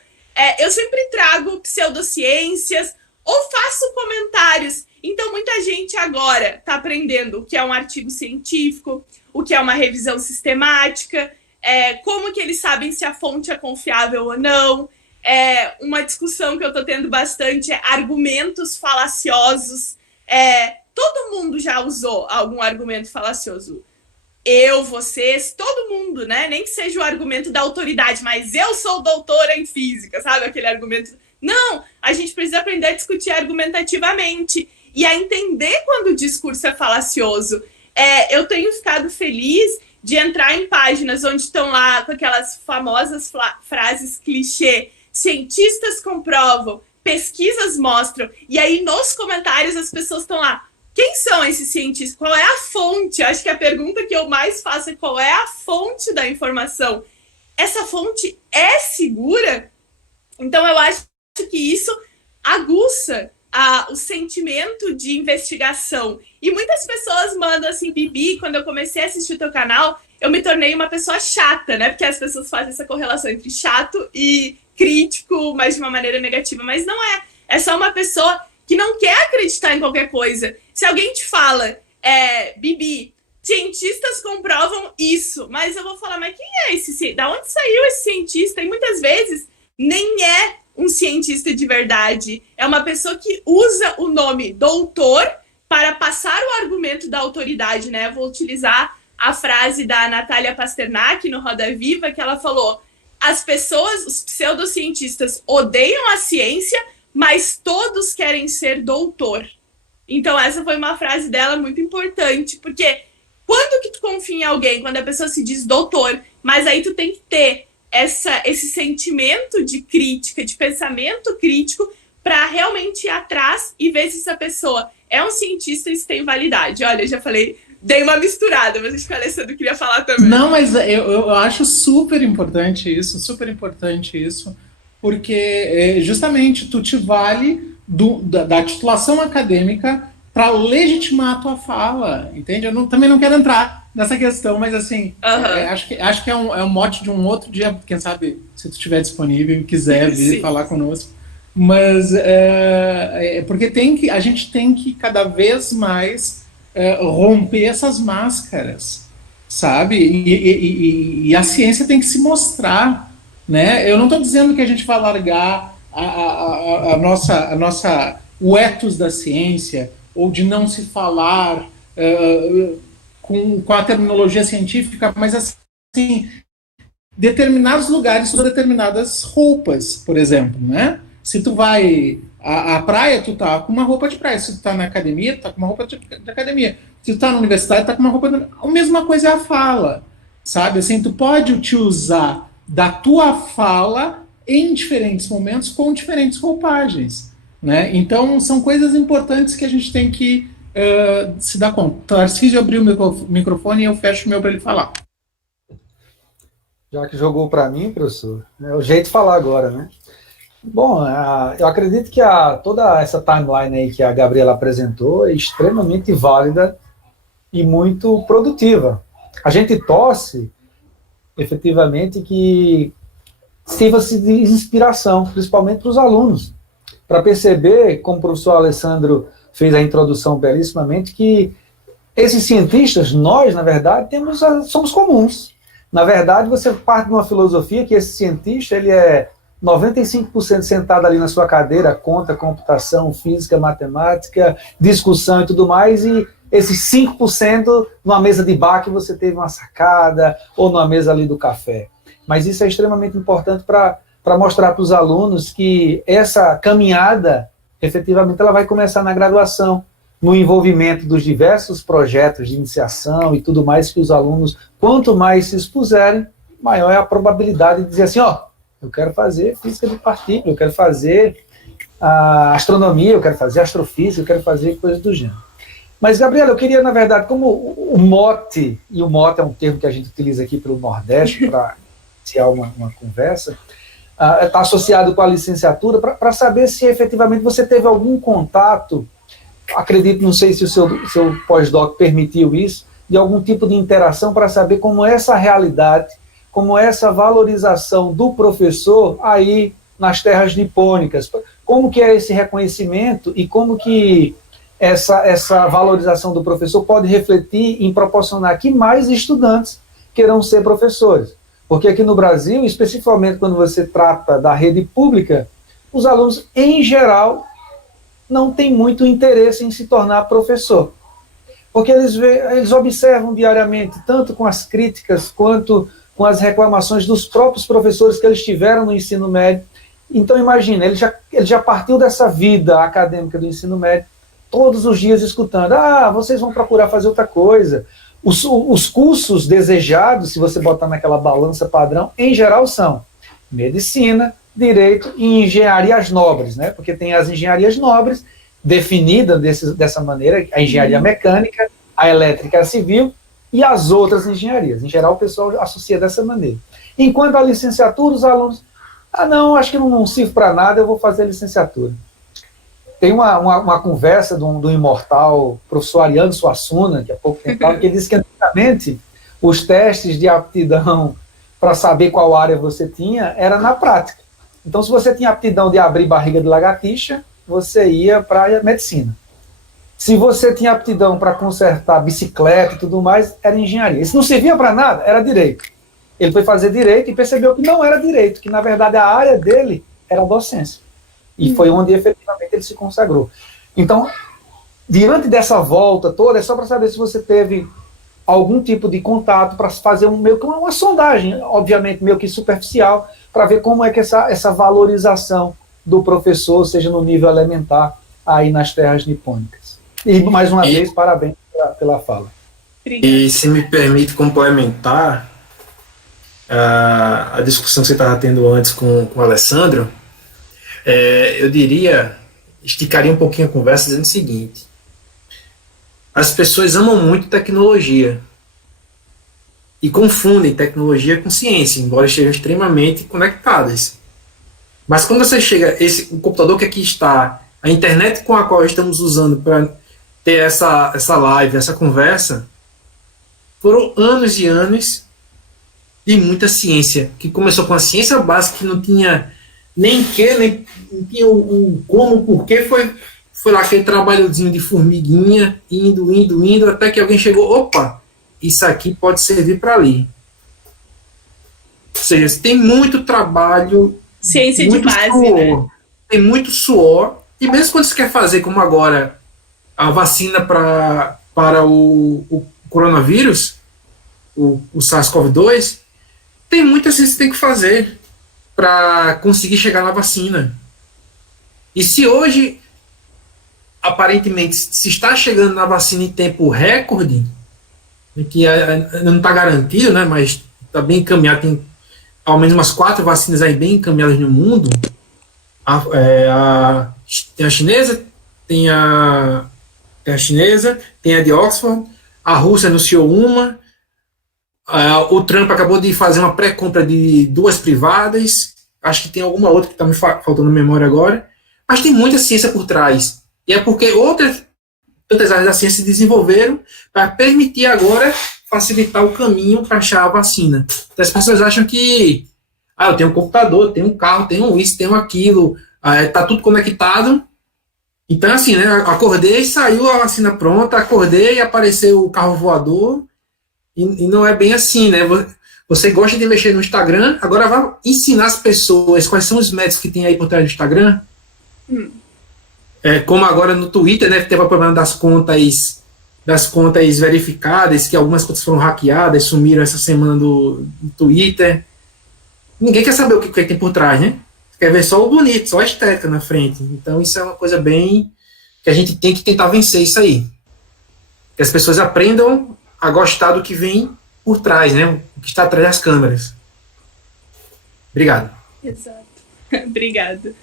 eu sempre trago pseudociências ou faço comentários. Então, muita gente agora está aprendendo o que é um artigo científico, o que é uma revisão sistemática, como que eles sabem se a fonte é confiável ou não. Uma discussão que eu estou tendo bastante é argumentos falaciosos. Todo mundo já usou algum argumento falacioso. Eu, vocês, todo mundo, né? Nem que seja o argumento da autoridade, mas eu sou doutora em física, sabe? Aquele argumento... Não, a gente precisa aprender a discutir argumentativamente e a entender quando o discurso é falacioso. eu tenho ficado feliz de entrar em páginas onde estão lá com aquelas famosas frases clichê, cientistas comprovam, pesquisas mostram, e aí nos comentários as pessoas estão lá, quem são esses cientistas? Qual é a fonte? Acho que a pergunta que eu mais faço é qual é a fonte da informação? Essa fonte é segura? Então eu acho que isso aguça o sentimento de investigação. E muitas pessoas mandam assim, Bibi, quando eu comecei a assistir o teu canal, eu me tornei uma pessoa chata, né? Porque as pessoas fazem essa correlação entre chato e crítico, mas de uma maneira negativa. Mas não é. É só uma pessoa que não quer acreditar em qualquer coisa. Se alguém te fala, Bibi, cientistas comprovam isso, mas eu vou falar, mas quem é esse? Da onde saiu esse cientista? E muitas vezes nem é um cientista de verdade. É uma pessoa que usa o nome doutor para passar o argumento da autoridade, né? Eu vou utilizar a frase da Natália Pasternak no Roda Viva, que ela falou, as pessoas, os pseudocientistas odeiam a ciência, mas todos querem ser doutor. Então essa foi uma frase dela muito importante, porque quando que tu confia em alguém? Quando a pessoa se diz doutor, mas aí tu tem que ter esse sentimento de crítica, de pensamento crítico, para realmente ir atrás e ver se essa pessoa é um cientista e se tem validade. Olha, eu já falei, dei uma misturada, mas acho que o Alessandro queria falar também. Não, mas eu acho super importante isso, porque justamente tu te vale da titulação acadêmica para legitimar a tua fala, entende? Eu também não quero entrar nessa questão, mas assim, acho que é um mote de um outro dia, quem sabe, se tu estiver disponível e quiser vir falar conosco. Mas porque a gente tem que cada vez mais romper essas máscaras, sabe? E a ciência tem que se mostrar, né? Eu não estou dizendo que a gente vai largar o ethos da ciência, ou de não se falar com a terminologia científica, mas assim, determinados lugares usam determinadas roupas, por exemplo, né? Se tu vai à praia, tu tá com uma roupa de praia. Se tu tá na academia, tu tá com uma roupa de academia. Se tu tá na universidade, tu tá com uma roupa... A mesma coisa é a fala, sabe? Assim, tu pode utilizar da tua fala em diferentes momentos com diferentes roupagens, né? Então, são coisas importantes que a gente tem que se dar conta. Então, Tarcísio abriu o microfone e eu fecho o meu para ele falar. Já que jogou para mim, professor, é o jeito de falar agora, né? Bom, eu acredito que toda essa timeline aí que a Gabriela apresentou é extremamente válida e muito produtiva. A gente torce, efetivamente, que sirva-se de inspiração, principalmente para os alunos, para perceber, como o professor Alessandro fez a introdução belíssimamente, que esses cientistas, nós, na verdade, somos comuns. Na verdade, você parte de uma filosofia que esse cientista, ele é 95% sentado ali na sua cadeira, conta, computação, física, matemática, discussão e tudo mais, e esses 5% numa mesa de bar que você teve uma sacada, ou numa mesa ali do café. Mas isso é extremamente importante para mostrar para os alunos que essa caminhada, efetivamente, ela vai começar na graduação, no envolvimento dos diversos projetos de iniciação e tudo mais que os alunos, quanto mais se expuserem, maior é a probabilidade de dizer assim, eu quero fazer física de partícula, eu quero fazer astronomia, eu quero fazer astrofísica, eu quero fazer coisas do gênero. Mas, Gabriela, eu queria, na verdade, como o mote, e o mote é um termo que a gente utiliza aqui pelo Nordeste para iniciar uma conversa, está associado com a licenciatura, para saber se efetivamente você teve algum contato, acredito, não sei se o seu pós-doc permitiu isso, de algum tipo de interação para saber como essa realidade, como essa valorização do professor aí nas terras nipônicas, como que é esse reconhecimento e como que essa valorização do professor pode refletir em proporcionar que mais estudantes queiram ser professores. Porque aqui no Brasil, especificamente quando você trata da rede pública, os alunos, em geral, não têm muito interesse em se tornar professor. Porque eles observam diariamente, tanto com as críticas quanto com as reclamações dos próprios professores que eles tiveram no ensino médio. Então, imagina, ele já partiu dessa vida acadêmica do ensino médio, todos os dias escutando, vocês vão procurar fazer outra coisa. Os cursos desejados, se você botar naquela balança padrão, em geral são medicina, direito e engenharias nobres, né? Porque tem as engenharias nobres definidas dessa maneira, a engenharia mecânica, a elétrica, a civil e as outras engenharias. Em geral, o pessoal associa dessa maneira. Enquanto a licenciatura, os alunos, não, acho que não serve para nada, eu vou fazer a licenciatura. Tem uma conversa do imortal professor Ariano Suassuna, que há pouco tempo, que ele disse que antigamente os testes de aptidão para saber qual área você tinha era na prática. Então, se você tinha aptidão de abrir barriga de lagartixa, você ia para a medicina. Se você tinha aptidão para consertar bicicleta e tudo mais, era engenharia. E se não servia para nada, era direito. Ele foi fazer direito e percebeu que não era direito, que na verdade a área dele era a docência. E foi onde efetivamente ele se consagrou. Então, diante dessa volta toda, é só para saber se você teve algum tipo de contato para fazer meio que uma sondagem, obviamente meio que superficial, para ver como é que essa valorização do professor seja no nível elementar aí nas terras nipônicas. E, mais uma vez, parabéns pela fala. E se me permite complementar a discussão que você estava tendo antes com o Alessandro, eu diria, esticaria um pouquinho a conversa dizendo o seguinte: as pessoas amam muito tecnologia e confundem tecnologia com ciência, embora estejam extremamente conectadas. Mas quando você chega, o computador que aqui está, a internet com a qual estamos usando para ter essa live, essa conversa, foram anos e anos de muita ciência, que começou com a ciência básica, que não tinha nem não tinha o como, o porquê, foi lá aquele trabalhozinho de formiguinha, indo, até que alguém chegou, opa, isso aqui pode servir para ali. Ou seja, tem muito trabalho, ciência de base, suor, né? Tem muito suor, e mesmo quando você quer fazer, como agora, a vacina para o coronavírus, o SARS-CoV-2, tem muita ciência que tem que fazer para conseguir chegar na vacina. E se hoje, aparentemente, se está chegando na vacina em tempo recorde, que não está garantido, né, mas está bem encaminhado, tem ao menos umas 4 vacinas aí bem encaminhadas no mundo. Tem a chinesa, tem a de Oxford, a Rússia anunciou uma, o Trump acabou de fazer uma pré-compra de 2 privadas, acho que tem alguma outra que está me faltando memória agora, mas tem muita ciência por trás, e é porque tantas áreas da ciência se desenvolveram para permitir agora facilitar o caminho para achar a vacina. Então as pessoas acham que eu tenho um computador, tenho um carro, tenho isso, tenho aquilo, está tudo conectado. Então, assim, né, acordei e saiu a vacina pronta, acordei e apareceu o carro voador, e não é bem assim, né? Você gosta de mexer no Instagram, agora vai ensinar as pessoas quais são os métodos que tem aí por trás do Instagram. Como agora no Twitter, né, teve o problema das contas verificadas, que algumas contas foram hackeadas, sumiram essa semana do Twitter. Ninguém quer saber o que tem por trás, né? Quer ver só o bonito, só a estética na frente. Então isso é uma coisa bem que a gente tem que tentar vencer isso aí. Que as pessoas aprendam a gostar do que vem por trás, né? O que está atrás das câmeras. Obrigado. Exato. Obrigado.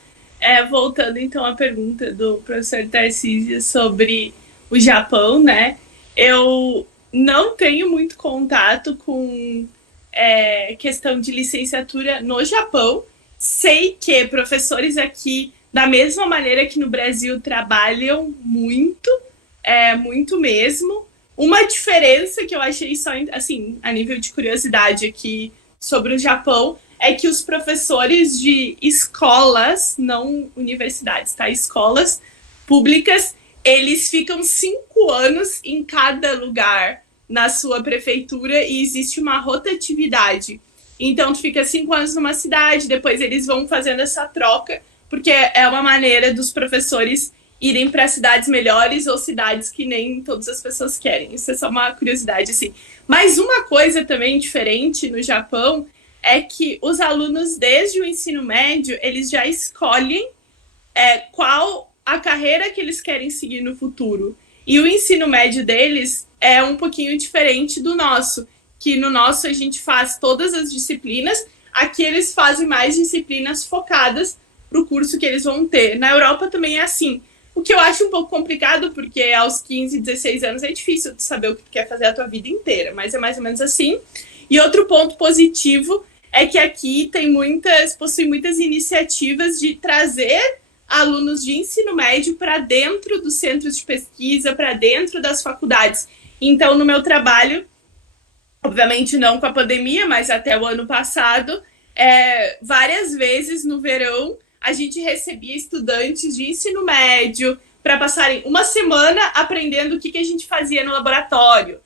Voltando então à pergunta do professor Tarcísio sobre o Japão, né? Eu não tenho muito contato com questão de licenciatura no Japão. Sei que professores aqui, da mesma maneira que no Brasil, trabalham muito, muito mesmo. Uma diferença que eu achei só, assim, a nível de curiosidade aqui sobre o Japão, é que os professores de escolas, não universidades, tá? Escolas públicas, eles ficam 5 anos em cada lugar na sua prefeitura e existe uma rotatividade. Então, tu fica 5 anos numa cidade, depois eles vão fazendo essa troca, porque é uma maneira dos professores irem para cidades melhores ou cidades que nem todas as pessoas querem. Isso é só uma curiosidade, assim. Mas uma coisa também diferente no Japão é que os alunos, desde o ensino médio, eles já escolhem qual a carreira que eles querem seguir no futuro. E o ensino médio deles é um pouquinho diferente do nosso, que no nosso a gente faz todas as disciplinas, aqui eles fazem mais disciplinas focadas para o curso que eles vão ter. Na Europa também é assim, o que eu acho um pouco complicado, porque aos 15, 16 anos é difícil de saber o que tu quer fazer a tua vida inteira, mas é mais ou menos assim. E outro ponto positivo é que aqui possui muitas iniciativas de trazer alunos de ensino médio para dentro dos centros de pesquisa, para dentro das faculdades. Então, no meu trabalho, obviamente não com a pandemia, mas até o ano passado, várias vezes no verão, a gente recebia estudantes de ensino médio para passarem uma semana aprendendo o que a gente fazia no laboratório,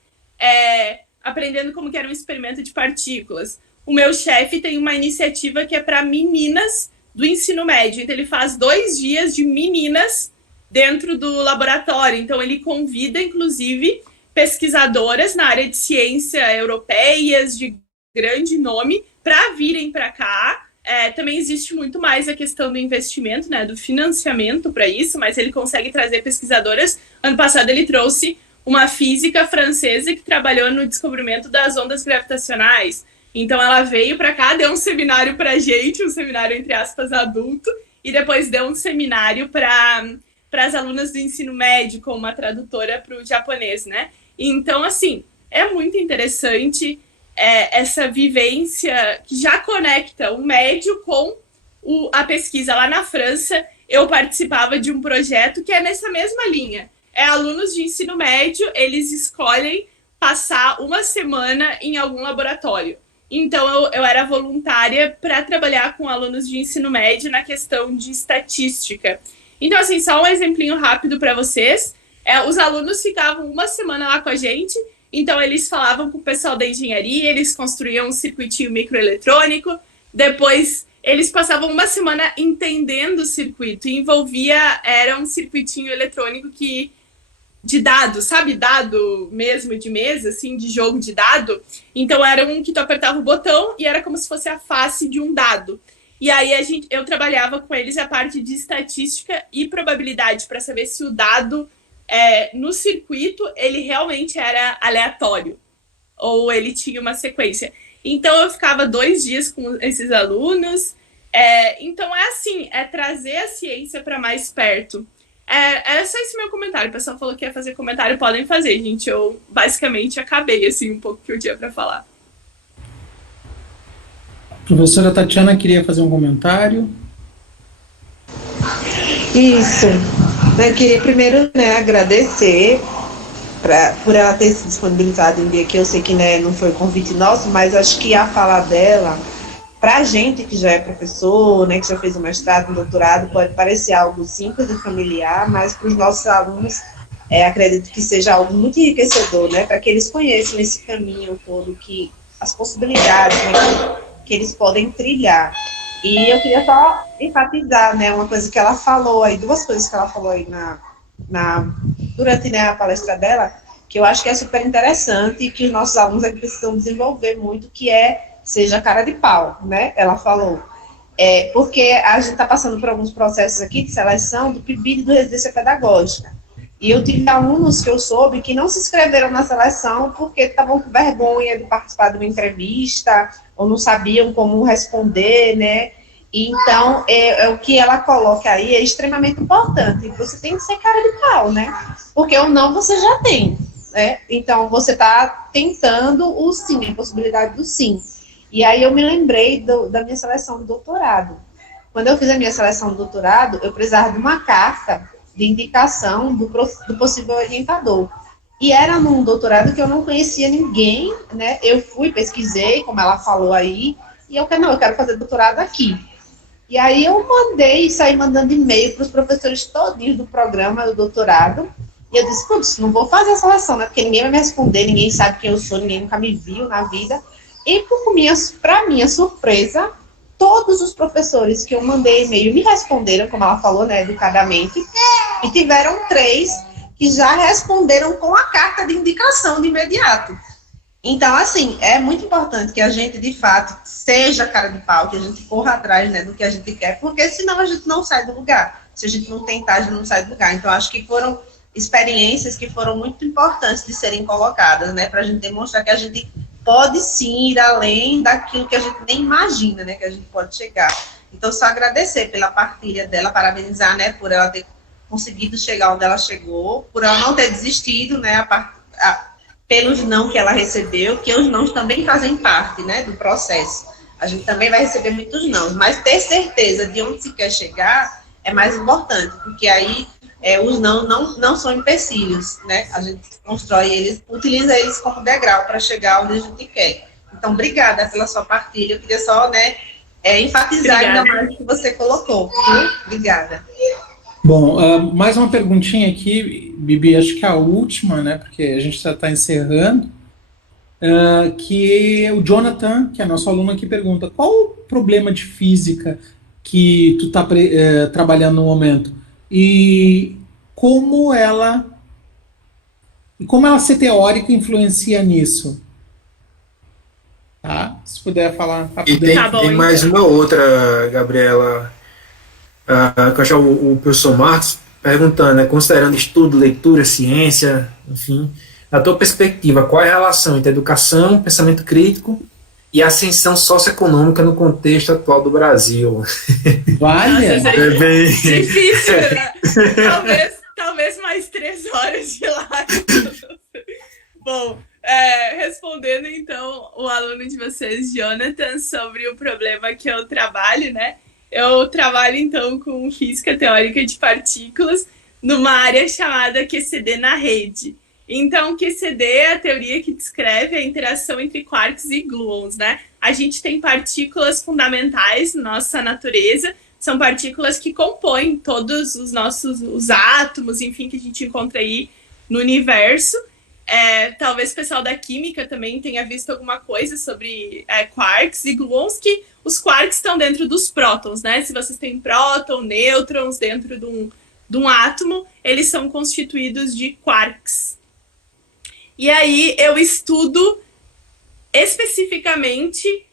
aprendendo como que era um experimento de partículas. O meu chefe tem uma iniciativa que é para meninas do ensino médio, então ele faz 2 dias de meninas dentro do laboratório, então ele convida, inclusive, pesquisadoras na área de ciência europeias, de grande nome, para virem para cá. Também existe muito mais a questão do investimento, né, do financiamento para isso, mas ele consegue trazer pesquisadoras. Ano passado ele trouxe uma física francesa que trabalhou no descobrimento das ondas gravitacionais. Então ela veio para cá, deu um seminário para a gente, um seminário entre aspas adulto, e depois deu um seminário para as alunas do ensino médio, com uma tradutora para o japonês, né? Então, assim, é muito interessante essa vivência que já conecta o médio com a pesquisa. Lá na França, eu participava de um projeto que é nessa mesma linha. Alunos de ensino médio, eles escolhem passar uma semana em algum laboratório. Então, eu era voluntária para trabalhar com alunos de ensino médio na questão de estatística. Então, assim, só um exemplinho rápido para vocês. Os alunos ficavam uma semana lá com a gente, então eles falavam com o pessoal da engenharia, eles construíam um circuitinho microeletrônico, depois eles passavam uma semana entendendo o circuito, e era um circuitinho eletrônico de dado, sabe? Dado mesmo de mesa, assim, de jogo de dado. Então era um que tu apertava o botão e era como se fosse a face de um dado. E aí eu trabalhava com eles a parte de estatística e probabilidade para saber se o dado no circuito ele realmente era aleatório ou ele tinha uma sequência. Então eu ficava 2 dias com esses alunos. Então assim, trazer a ciência para mais perto. Era só esse meu comentário. O pessoal falou que ia fazer comentário, podem fazer, gente. Eu basicamente acabei assim um pouco que eu tinha para falar. A professora Tatiana queria fazer um comentário. Isso. Eu queria primeiro, agradecer por ela ter se disponibilizado em dia que eu sei que não foi convite nosso, mas acho que a fala dela, para a gente que já é professor, que já fez o mestrado, o doutorado, pode parecer algo simples e familiar, mas para os nossos alunos, acredito que seja algo muito enriquecedor, para que eles conheçam esse caminho todo, as possibilidades que eles podem trilhar. E eu queria só enfatizar, uma coisa que ela falou aí, 2 coisas que ela falou aí durante a palestra dela, que eu acho que é super interessante e que os nossos alunos precisam desenvolver muito, que seja cara de pau, Ela falou. Porque a gente está passando por alguns processos aqui de seleção do PIBID do Residência Pedagógica. E eu tive alunos que eu soube que não se inscreveram na seleção porque estavam com vergonha de participar de uma entrevista ou não sabiam como responder, Então, o que ela coloca aí é extremamente importante. Você tem que ser cara de pau, Porque o não você já tem, Então, você está tentando o sim, a possibilidade do sim. E aí eu me lembrei da minha seleção de doutorado. Quando eu fiz a minha seleção de doutorado, eu precisava de uma carta de indicação do possível orientador. E era num doutorado que eu não conhecia ninguém, Eu fui, pesquisei, como ela falou aí, e eu quero fazer doutorado aqui. E aí eu saí mandando e-mail para os professores todinhos do programa do doutorado, e eu disse, putz, não vou fazer a seleção, porque ninguém vai me responder, ninguém sabe quem eu sou, ninguém nunca me viu na vida. E, para minha surpresa, todos os professores que eu mandei e-mail me responderam, como ela falou, educadamente, e tiveram 3 que já responderam com a carta de indicação de imediato. Então, assim, é muito importante que a gente, de fato, seja cara de pau, que a gente corra atrás, do que a gente quer, porque senão a gente não sai do lugar. se a gente não tentar, a gente não sai do lugar. Então, acho que foram experiências que foram muito importantes de serem colocadas, né, para a gente demonstrar que a gente pode sim ir além daquilo que a gente nem imagina, né, que a gente pode chegar. Então, só agradecer pela partilha dela, parabenizar, né, por ela ter conseguido chegar onde ela chegou, por ela não ter desistido, né, pelos não que ela recebeu, que os não também fazem parte, né, do processo. A gente também vai receber muitos não, mas ter certeza de onde se quer chegar é mais importante, porque aí os não são empecilhos, né? A gente constrói eles, utiliza eles como degrau para chegar onde a gente quer. Então, obrigada pela sua partilha. Eu queria só, né, enfatizar ainda mais o que você colocou. Viu? Obrigada. Bom, mais uma perguntinha aqui, Bibi, acho que é a última, né? Porque a gente já está encerrando. Que o Jonathan, que é nosso aluno aqui, pergunta: qual o problema de física que tu está trabalhando no momento? E como ela ser teórica influencia nisso? Tá? Se puder falar E rapidamente. tem mais uma outra, Gabriela, que eu acho o professor Marcos perguntando, né, considerando estudo, leitura, ciência, enfim, na tua perspectiva, qual é a relação entre educação, pensamento crítico e ascensão socioeconômica no contexto atual do Brasil? Vale? Nossa, É bem difícil, né? Talvez mais 3 horas de live. Bom, respondendo então o aluno de vocês, Jonathan, sobre o problema que eu trabalho, né? Eu trabalho então com física teórica de partículas numa área chamada QCD na rede. Então, QCD é a teoria que descreve a interação entre quarks e gluons, né? A gente tem partículas fundamentais na nossa natureza, são partículas que compõem todos os átomos, enfim, que a gente encontra aí no universo. Talvez o pessoal da química também tenha visto alguma coisa sobre quarks e gluons, que os quarks estão dentro dos prótons, né? Se vocês têm próton, nêutrons dentro de um átomo, eles são constituídos de quarks. E aí eu estudo especificamente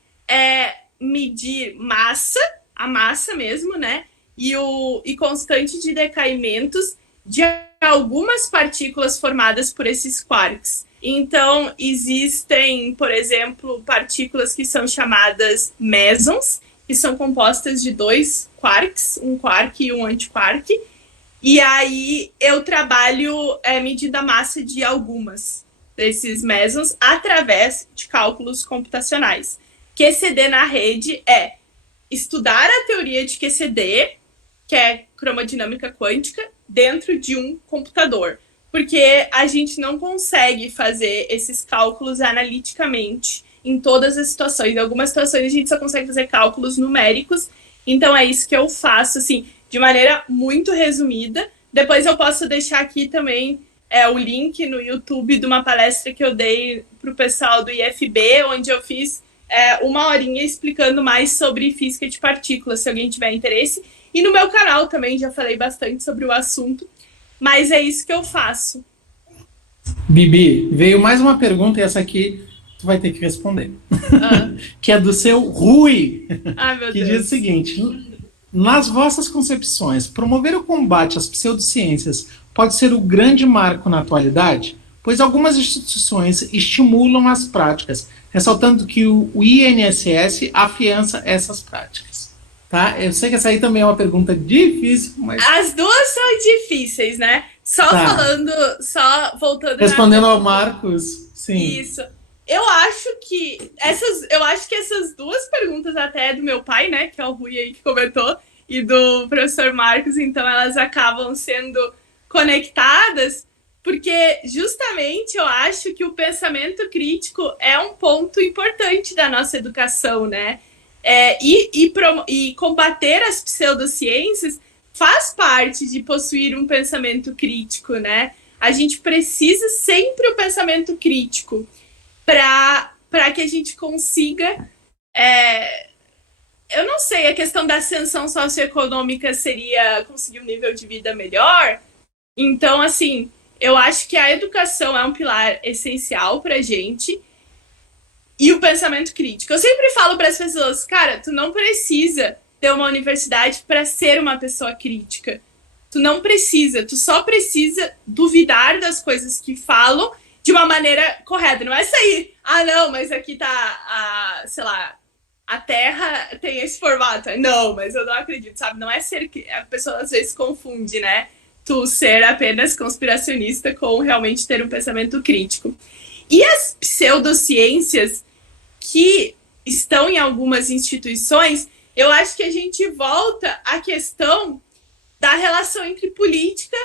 medir massa, a massa mesmo, né? E constante de decaimentos de algumas partículas formadas por esses quarks. Então, existem, por exemplo, partículas que são chamadas mesons, que são compostas de 2 quarks, um quark e um antiquark. E aí eu trabalho medindo a massa de algumas desses mesons através de cálculos computacionais. QCD na rede é estudar a teoria de QCD, que é cromodinâmica quântica, dentro de um computador. Porque a gente não consegue fazer esses cálculos analiticamente em todas as situações. Em algumas situações a gente só consegue fazer cálculos numéricos. Então é isso que eu faço, assim, de maneira muito resumida. Depois eu posso deixar aqui também o link no YouTube de uma palestra que eu dei para o pessoal do IFB, onde eu fiz 1 horinha explicando mais sobre física de partículas, se alguém tiver interesse. E no meu canal também já falei bastante sobre o assunto, mas é isso que eu faço. Bibi, veio mais uma pergunta e essa aqui tu vai ter que responder. Que é do seu Rui, que diz o seguinte: nas vossas concepções, promover o combate às pseudociências pode ser o grande marco na atualidade? Pois algumas instituições estimulam as práticas, ressaltando que o INSS afiança essas práticas. Tá? Eu sei que essa aí também é uma pergunta difícil, mas... As duas são difíceis, né? Só voltando... Respondendo ao Marcos, sim. Isso. Eu acho que essas duas perguntas até do meu pai, né, que é o Rui aí que comentou, e do professor Marcos, então elas acabam sendo conectadas, porque justamente eu acho que o pensamento crítico é um ponto importante da nossa educação, né? E combater as pseudociências faz parte de possuir um pensamento crítico, né? A gente precisa sempre o pensamento crítico para que a gente consiga... eu não sei, a questão da ascensão socioeconômica seria conseguir um nível de vida melhor. Então, assim, eu acho que a educação é um pilar essencial para a gente. E o pensamento crítico. Eu sempre falo para as pessoas, cara, tu não precisa ter uma universidade para ser uma pessoa crítica. Tu não precisa, tu só precisa duvidar das coisas que falam de uma maneira correta. Não é sair, não, mas aqui tá, sei lá, a Terra tem esse formato. Não, mas eu não acredito, sabe? Não é ser... A pessoa às vezes confunde, né? Tu ser apenas conspiracionista com realmente ter um pensamento crítico. E as pseudociências que estão em algumas instituições, eu acho que a gente volta à questão da relação entre política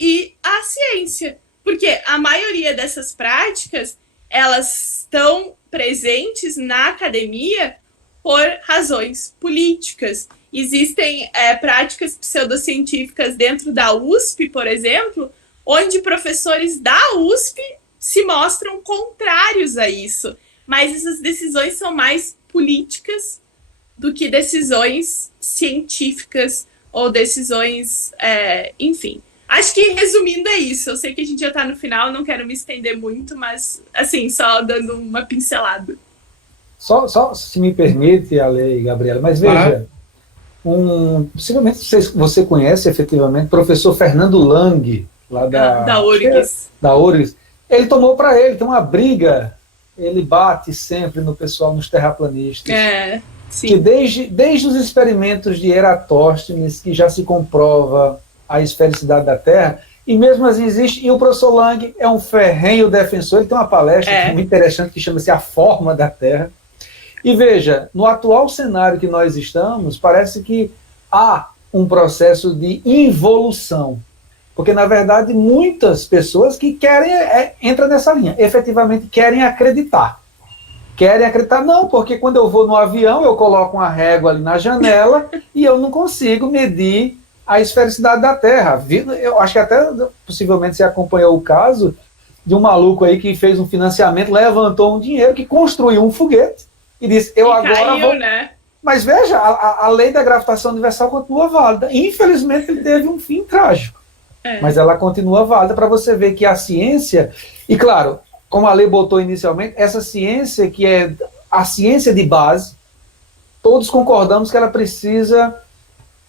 e a ciência. Porque a maioria dessas práticas, elas estão presentes na academia por razões políticas. Existem práticas pseudocientíficas dentro da USP, por exemplo, onde professores da USP se mostram contrários a isso. Mas essas decisões são mais políticas do que decisões científicas ou decisões, enfim. Acho que, resumindo, é isso. Eu sei que a gente já está no final, não quero me estender muito, mas, assim, só dando uma pincelada. Só se me permite, Ale e Gabriela, mas veja, possivelmente você conhece efetivamente o professor Fernando Lang, lá da URGS. Da URGS. Ele tomou para ele, tem uma briga, ele bate sempre no pessoal, nos terraplanistas. Sim. Que desde os experimentos de Eratóstenes, que já se comprova a esfericidade da Terra, e mesmo assim existe, e o professor Lang é um ferrenho defensor, ele tem uma palestra muito interessante que chama-se A Forma da Terra. E veja, no atual cenário que nós estamos, parece que há um processo de involução, porque na verdade muitas pessoas que querem, entram nessa linha, efetivamente querem acreditar. Não, porque quando eu vou no avião, eu coloco uma régua ali na janela e eu não consigo medir a esfericidade da Terra. Eu acho que até, possivelmente, você acompanhou o caso de um maluco aí que fez um financiamento, levantou um dinheiro, que construiu um foguete e disse, agora vou... Né? Mas veja, a lei da gravitação universal continua válida. Infelizmente, ele teve um fim trágico. Mas ela continua válida para você ver que a ciência... E, claro, como a lei botou inicialmente, essa ciência que é a ciência de base, todos concordamos que ela precisa,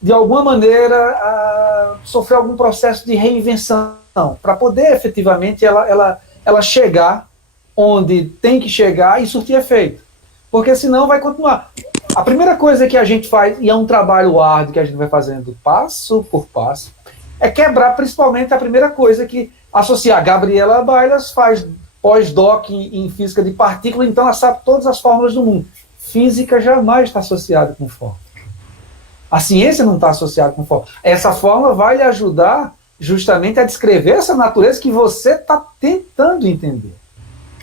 de alguma maneira, sofrer algum processo de reinvenção para poder, efetivamente, ela chegar onde tem que chegar e surtir efeito. Porque senão vai continuar. A primeira coisa que a gente faz, e é um trabalho árduo que a gente vai fazendo passo por passo, é quebrar principalmente a primeira coisa que associar. Gabriela Bailas faz pós-doc em física de partícula, então ela sabe todas as fórmulas do mundo. Física jamais está associada com fórmula. A ciência não está associada com fórmula. Essa fórmula vai lhe ajudar justamente a descrever essa natureza que você está tentando entender.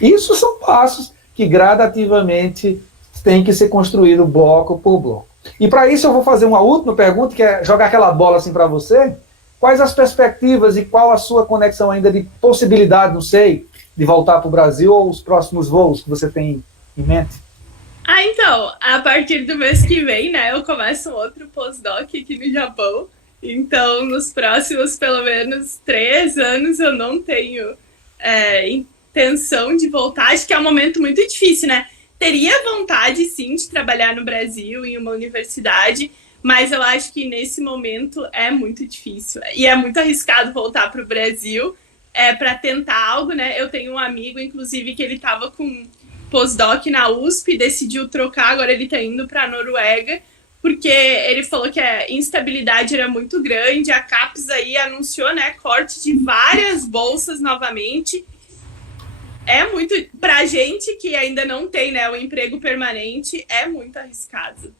Isso são passos que gradativamente tem que ser construído bloco por bloco. E para isso eu vou fazer uma última pergunta, que é jogar aquela bola assim para você. Quais as perspectivas e qual a sua conexão ainda de possibilidade, não sei, de voltar para o Brasil ou os próximos voos que você tem em mente? Então, a partir do mês que vem, né, eu começo um outro pós-doc aqui no Japão. Então, nos próximos, pelo menos, 3 anos, eu não tenho intenção de voltar. Acho que é um momento muito difícil, né? Teria vontade, sim, de trabalhar no Brasil, em uma universidade, mas eu acho que nesse momento é muito difícil. E é muito arriscado voltar para o Brasil para tentar algo, né? Eu tenho um amigo, inclusive, que ele estava com pós-doc na USP, decidiu trocar, agora ele está indo para a Noruega, porque ele falou que a instabilidade era muito grande, a CAPES aí anunciou, né, corte de várias bolsas novamente. É muito, pra gente que ainda não tem, né, o emprego permanente, é muito arriscado.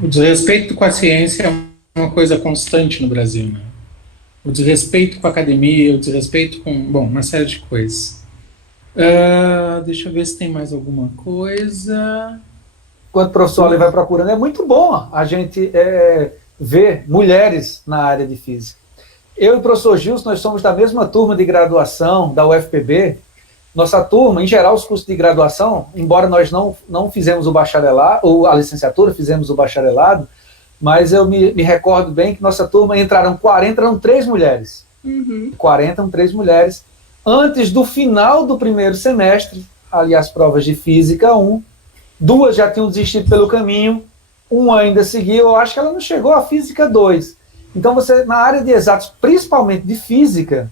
O desrespeito com a ciência é uma coisa constante no Brasil, né? O desrespeito com a academia, o desrespeito com, uma série de coisas. Deixa eu ver se tem mais alguma coisa. Enquanto o professor Ali vai procurando, é muito bom a gente ver mulheres na área de física. Eu e o professor Gilson, nós somos da mesma turma de graduação da UFPB. Nossa turma, em geral, os cursos de graduação, embora nós não fizemos o bacharelado, ou a licenciatura, fizemos o bacharelado, mas eu me recordo bem que nossa turma entraram 40, eram 3 mulheres. 40, 3 mulheres. Antes do final do primeiro semestre, ali as provas de Física 1, 2 já tinham desistido pelo caminho, uma ainda seguiu, eu acho que ela não chegou à Física 2. Então, na área de exatos, principalmente de física,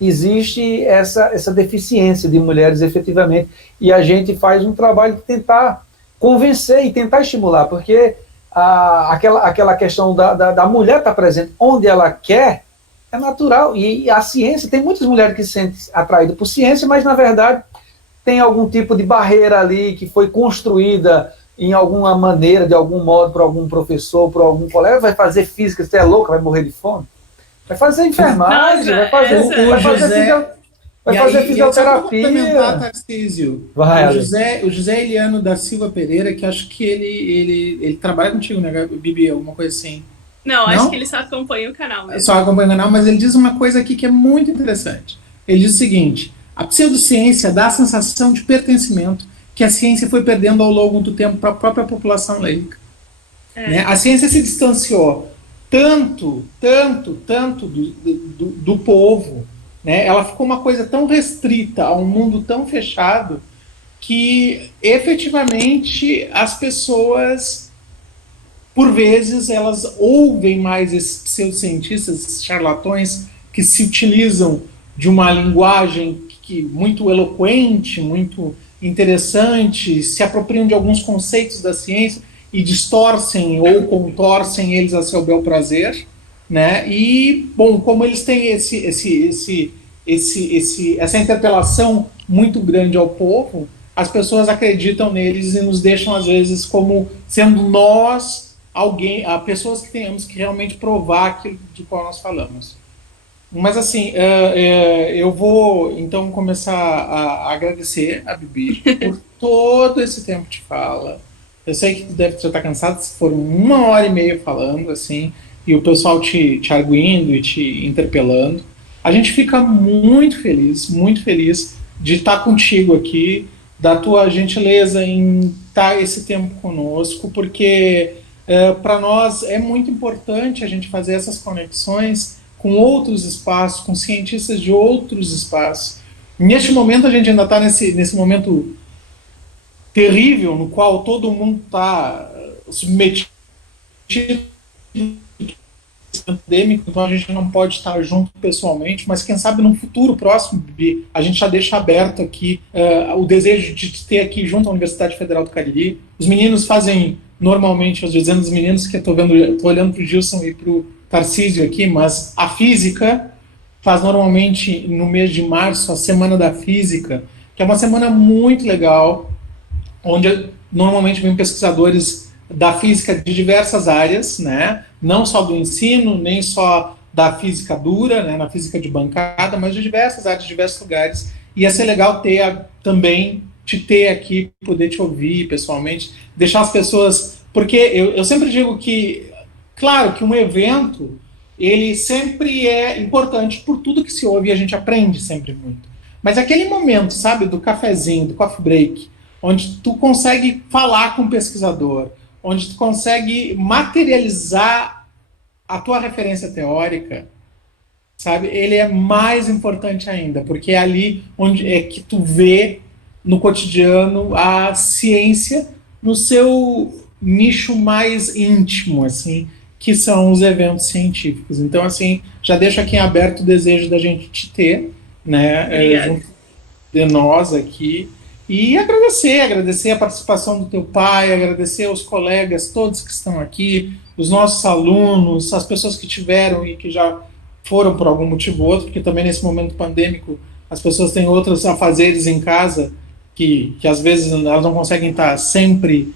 existe essa deficiência de mulheres efetivamente, e a gente faz um trabalho de tentar convencer e tentar estimular, porque aquela questão da mulher estar presente onde ela quer é natural, e a ciência, tem muitas mulheres que se sentem atraídas por ciência, mas na verdade tem algum tipo de barreira ali que foi construída em alguma maneira, de algum modo, por algum professor, por algum colega. Vai fazer física, você é louca, vai morrer de fome? Vai fazer enfermagem, vai fazer fisioterapia. Tarcísio, Vai, o José Eliano da Silva Pereira, que acho que ele trabalha contigo, né, Bibi? Alguma coisa assim. Não, acho que ele só acompanha o canal mesmo. Só acompanha o canal, mas ele diz uma coisa aqui que é muito interessante. Ele diz o seguinte: a pseudociência dá a sensação de pertencimento que a ciência foi perdendo ao longo do tempo para a própria população leiga. Né? A ciência se distanciou tanto do povo, né? Ela ficou uma coisa tão restrita a um mundo tão fechado que efetivamente as pessoas, por vezes, elas ouvem mais esses pseudocientistas, esses charlatões que se utilizam de uma linguagem muito eloquente, muito interessante, se apropriam de alguns conceitos da ciência e distorcem ou contorcem eles a seu bel prazer, né? E, bom, como eles têm essa interpelação muito grande ao povo, as pessoas acreditam neles e nos deixam, às vezes, como sendo nós pessoas que tenhamos que realmente provar aquilo de qual nós falamos. Mas, assim, eu vou, então, começar a agradecer a Bibi por todo esse tempo de fala. Eu sei que tu deve estar cansado, foram 1h30 falando, assim, e o pessoal te arguindo e te interpelando. A gente fica muito feliz de estar contigo aqui, da tua gentileza em estar esse tempo conosco, porque para nós é muito importante a gente fazer essas conexões com outros espaços, com cientistas de outros espaços. Neste momento, a gente ainda está nesse momento terrível, no qual todo mundo está submetido ao pandêmico, então a gente não pode estar junto pessoalmente, mas quem sabe num futuro próximo, Bibi, a gente já deixa aberto aqui o desejo de te ter aqui junto à Universidade Federal do Cariri. Os meninos fazem normalmente, eu estou dizendo os meninos, que estou olhando para o Gilson e para o Tarcísio aqui, mas a física faz normalmente no mês de março a Semana da Física, que é uma semana muito legal, onde normalmente vêm pesquisadores da física de diversas áreas, né? Não só do ensino, nem só da física dura, né? Na física de bancada, mas de diversas áreas, de diversos lugares. E ia ser legal também te ter aqui, poder te ouvir pessoalmente, deixar as pessoas... Porque eu sempre digo que, claro, que um evento, ele sempre é importante por tudo que se ouve e a gente aprende sempre muito. Mas aquele momento, sabe, do cafezinho, do coffee break, onde tu consegue falar com o pesquisador, onde tu consegue materializar a tua referência teórica, sabe, ele é mais importante ainda, porque é ali onde é que tu vê no cotidiano a ciência no seu nicho mais íntimo, assim, que são os eventos científicos. Então, assim, já deixo aqui em aberto o desejo da gente te ter, né, junto de nós aqui, e agradecer a participação do teu pai, agradecer aos colegas todos que estão aqui, os nossos alunos, as pessoas que tiveram e que já foram por algum motivo ou outro, porque também nesse momento pandêmico as pessoas têm outros afazeres em casa que às vezes elas não conseguem estar sempre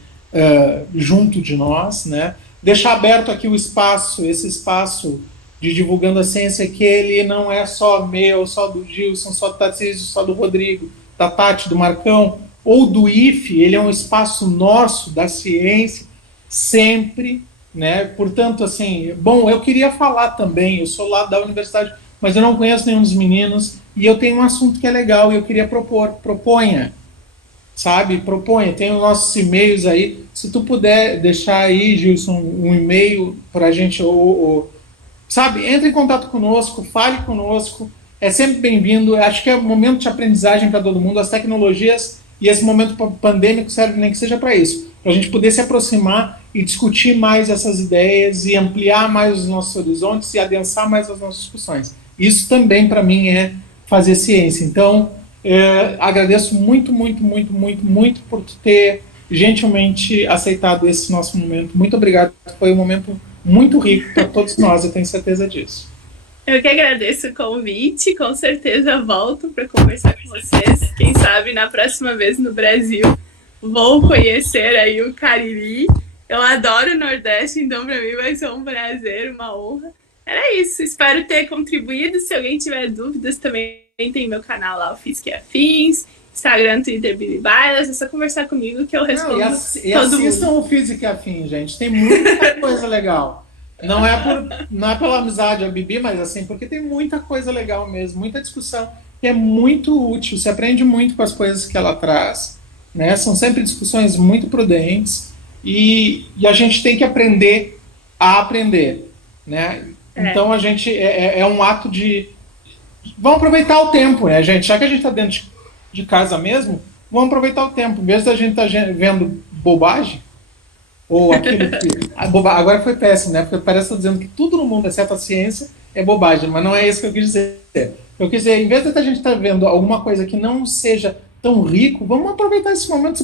junto de nós, né? Deixar aberto aqui o espaço, esse espaço de Divulgando a Ciência, que ele não é só meu, só do Gilson, só do Tarcísio, só do Rodrigo, da Tati, do Marcão, ou do IFE, ele é um espaço nosso, da ciência, sempre, né? Portanto, assim, bom, eu queria falar também, eu sou lá da universidade, mas eu não conheço nenhum dos meninos, e eu tenho um assunto que é legal, e eu queria proponha, sabe? Proponha, tem os nossos e-mails aí, se tu puder deixar aí, Gilson, um e-mail para a gente, sabe, entre em contato conosco, fale conosco, é sempre bem-vindo. Acho que é um momento de aprendizagem para todo mundo. As tecnologias e esse momento pandêmico servem nem que seja para isso. para a gente poder se aproximar e discutir mais essas ideias e ampliar mais os nossos horizontes e adensar mais as nossas discussões. Isso também, para mim, é fazer ciência. Então, agradeço muito, muito, muito, muito, muito por ter gentilmente aceitado esse nosso momento. Muito obrigado. Foi um momento muito rico para todos nós, eu tenho certeza disso. Eu que agradeço o convite, com certeza volto para conversar com vocês. Quem sabe na próxima vez no Brasil vou conhecer aí o Cariri. Eu adoro o Nordeste, então para mim vai ser um prazer, uma honra. Era isso, espero ter contribuído. Se alguém tiver dúvidas, também tem meu canal lá, o Física e Afins, Instagram, Twitter, Billy Bailas. É só conversar comigo que eu respondo. E assistam o Física e Afins, gente, tem muita coisa legal. Não é pela amizade a Bibi, mas assim, porque tem muita coisa legal mesmo, muita discussão, que é muito útil, se aprende muito com as coisas que ela traz, né? São sempre discussões muito prudentes e a gente tem que aprender a aprender, né? Então a gente é um ato de... Vamos aproveitar o tempo, né, gente? Já que a gente está dentro de casa mesmo, vamos aproveitar o tempo. Em vez da gente estar vendo bobagem, ou aquilo que... Agora foi péssimo, né? Porque parece que estou dizendo que tudo no mundo, exceto a ciência, é bobagem, mas não é isso que eu quis dizer. Eu quis dizer, em vez de a gente estar vendo alguma coisa que não seja tão rico, vamos aproveitar esse momento